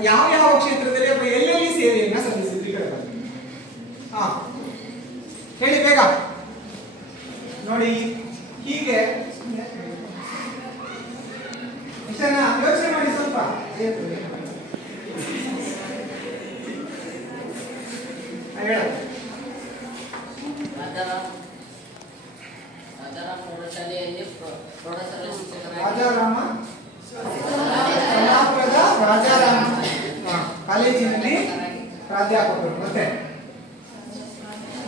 ಯಾವ ಯಾವ ಕ್ಷೇತ್ರದಲ್ಲಿ ಅಥವಾ ಎಲ್ಲೆಲ್ಲಿ ಸೇವೆಯನ್ನ ಸಲ್ಲಿಸಿದ್ರಿ ಕಡೆ ಬನ್ನಿ. ಹಾ ಹೇಳಿ ಬೇಗ. ನೋಡಿ ಹೀಗೆ ಇಷ್ಟನ್ನ ಯೋಚನೆ ಮಾಡಿ ಸ್ವಲ್ಪ. ಹೇಳ. ರಾಜಾರಾಮ್ ಪ್ರೌಢಶಾಲೆಯಲ್ಲಿ ಪ್ರೌಢಶಾಲೆ ಶಿಕ್ಷಕರಾಗಿ, ರಾಜಾರಾಮ ಸೊಲ್ಲಾಪುರದ ರಾಜಾರಾಮ ಕಾಲೇಜಿನಲ್ಲಿ ಪ್ರಾಧ್ಯಾಪಕರು. ಮತ್ತೆ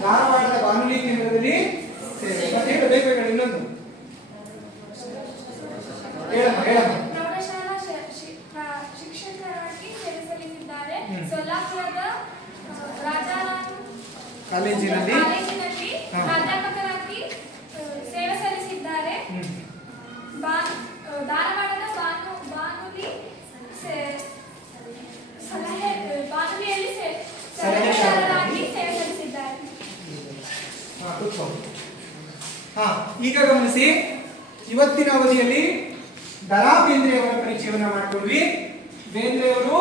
ಧಾರವಾಡದ ಬಾನುಲಿ ಕೇಂದ್ರದಲ್ಲಿ ಸೇವೆ. ಮತ್ತೆ ಹೇಳಬೇಕು ಇನ್ನೊಂದು ಹೇಳಮ್ಮ ಹೇಳಮ್ಮ. ಪ್ರೌಢಶಾಲಾ ಶಿಕ್ಷಕರಾಗಿ ಸೇವೆ ಸಲ್ಲಿಸಿದ್ದಾರೆ. ಸೊಲ್ಲಾಪುರದ ರಾಜಾರಾಮ್ ಕಾಲೇಜಿನಲ್ಲಿ ಪ್ರಾಧ್ಯಾಪಕರಾಗಿ ಸೇವೆ ಸಲ್ಲಿಸಿದ್ದಾರೆ. ಧಾರವಾಡದ ಬಾನುಲಿಯಲ್ಲಿ ಸಲಹೆಗಾರರಾಗಿ ಸೇವೆ ಸಲ್ಲಿಸಿದ್ದಾರೆ. ಈಗ ಗಮನಿಸಿ, ಇವತ್ತಿನ ಅವಧಿಯಲ್ಲಿ ದರಾ ಬೇಂದ್ರೆಯವರ ಪರಿಚಯವನ್ನ ಮಾಡ್ಕೊಂಡ್ವಿ. ಬೇಂದ್ರೆಯವರು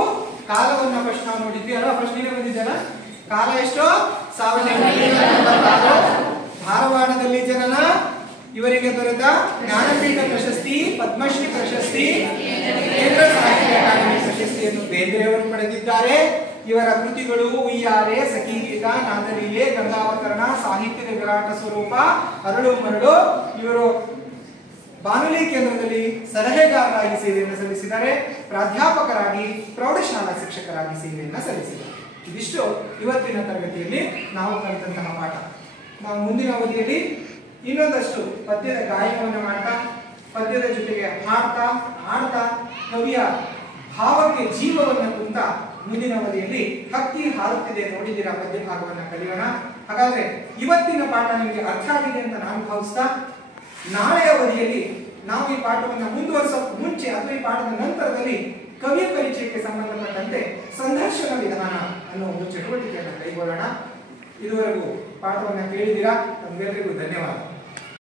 ಕಾಲವನ್ನ ಫಸ್ಟ್ ನಾವು ನೋಡಿದ್ವಿ ಅಲ್ಲ. ಫಸ್ಟ್ ನೀವೇ ಬಂದಿದ್ದಲ್ಲ. ಕಾಲ ಎಷ್ಟು? 1886. ಧಾರವಾಡದಲ್ಲಿ ಜನನ. ಇವರಿಗೆ ದೊರೆತ ಜ್ಞಾನಪೀಠ ಪ್ರಶಸ್ತಿ, ಪದ್ಮಶ್ರೀ ಪ್ರಶಸ್ತಿ, ಕೇಂದ್ರ ಸಾಹಿತ್ಯ ಅಕಾಡೆಮಿ ಪ್ರಶಸ್ತಿಯನ್ನು ಬೇಂದ್ರೆಯವರು ಪಡೆದಿದ್ದಾರೆ. ಇವರ ಕೃತಿಗಳು ಉಯ್ಯಾಲೆ, ಸಖಿಗೀತ, ನಾದಲೀಲೆ, ಗಂಗಾವತರಣ, ಸಾಹಿತ್ಯದ ವಿರಾಟ ಸ್ವರೂಪ, ಅರಳು ಮರಳು. ಇವರು ಬಾನುಲಿ ಕೇಂದ್ರದಲ್ಲಿ ಸಲಹೆಗಾರರಾಗಿ ಸೇವೆಯನ್ನು ಸಲ್ಲಿಸಿದ್ದಾರೆ. ಪ್ರಾಧ್ಯಾಪಕರಾಗಿ, ಪ್ರೌಢಶಾಲಾ ಶಿಕ್ಷಕರಾಗಿ ಸೇವೆಯನ್ನು ಸಲ್ಲಿಸಿದ್ದಾರೆ. ಇದಿಷ್ಟು ಇವತ್ತಿನ ತರಗತಿಯಲ್ಲಿ ನಾವು ಕಲಿತಂತಹ ಪಾಠ. ನಾವು ಮುಂದಿನ ಅವಧಿಯಲ್ಲಿ ಇನ್ನೊಂದಷ್ಟು ಪದ್ಯದ ಗಾಯನವನ್ನು ಮಾಡ್ತಾ, ಪದ್ಯದ ಜೊತೆಗೆ ಹಾಡ್ತಾ ಆಡ್ತಾ, ಕವಿಯ ಭಾವಕ್ಕೆ ಜೀವವನ್ನು ಕುಂತ ಮುಂದಿನ ಅವಧಿಯಲ್ಲಿ ಹಕ್ಕಿ ಹಾರುತ್ತಿದೆ ನೋಡಿದಿರ ಪದ್ಯ ಭಾಗವನ್ನು ಕಲಿಯೋಣ. ಹಾಗಾದ್ರೆ ಇವತ್ತಿನ ಪಾಠ ನಿಮಗೆ ಅರ್ಥ ಆಗಿದೆ ಅಂತ ನಾನು ಭಾವಿಸ್ತಾ, ನಾಳೆ ಅವಧಿಯಲ್ಲಿ ನಾವು ಈ ಪಾಠವನ್ನು ಮುಂದುವರಿಸೋಕೆ ಮುಂಚೆ ಅಥವಾ ಈ ಪಾಠದ ನಂತರದಲ್ಲಿ ಕವಿಯ ಪರಿಚಯಕ್ಕೆ ಸಂಬಂಧಪಟ್ಟಂತೆ ಸಂದರ್ಶನ ವಿಧಾನ ಅನ್ನೋ ಒಂದು ಚಟುವಟಿಕೆಯನ್ನು ಕೈಗೊಳ್ಳೋಣ. ಇದುವರೆಗೂ ಪಾಠವನ್ನು ಕೇಳಿದಿರಾ. ತಮಗೆಲ್ಲರಿಗೂ ಧನ್ಯವಾದ.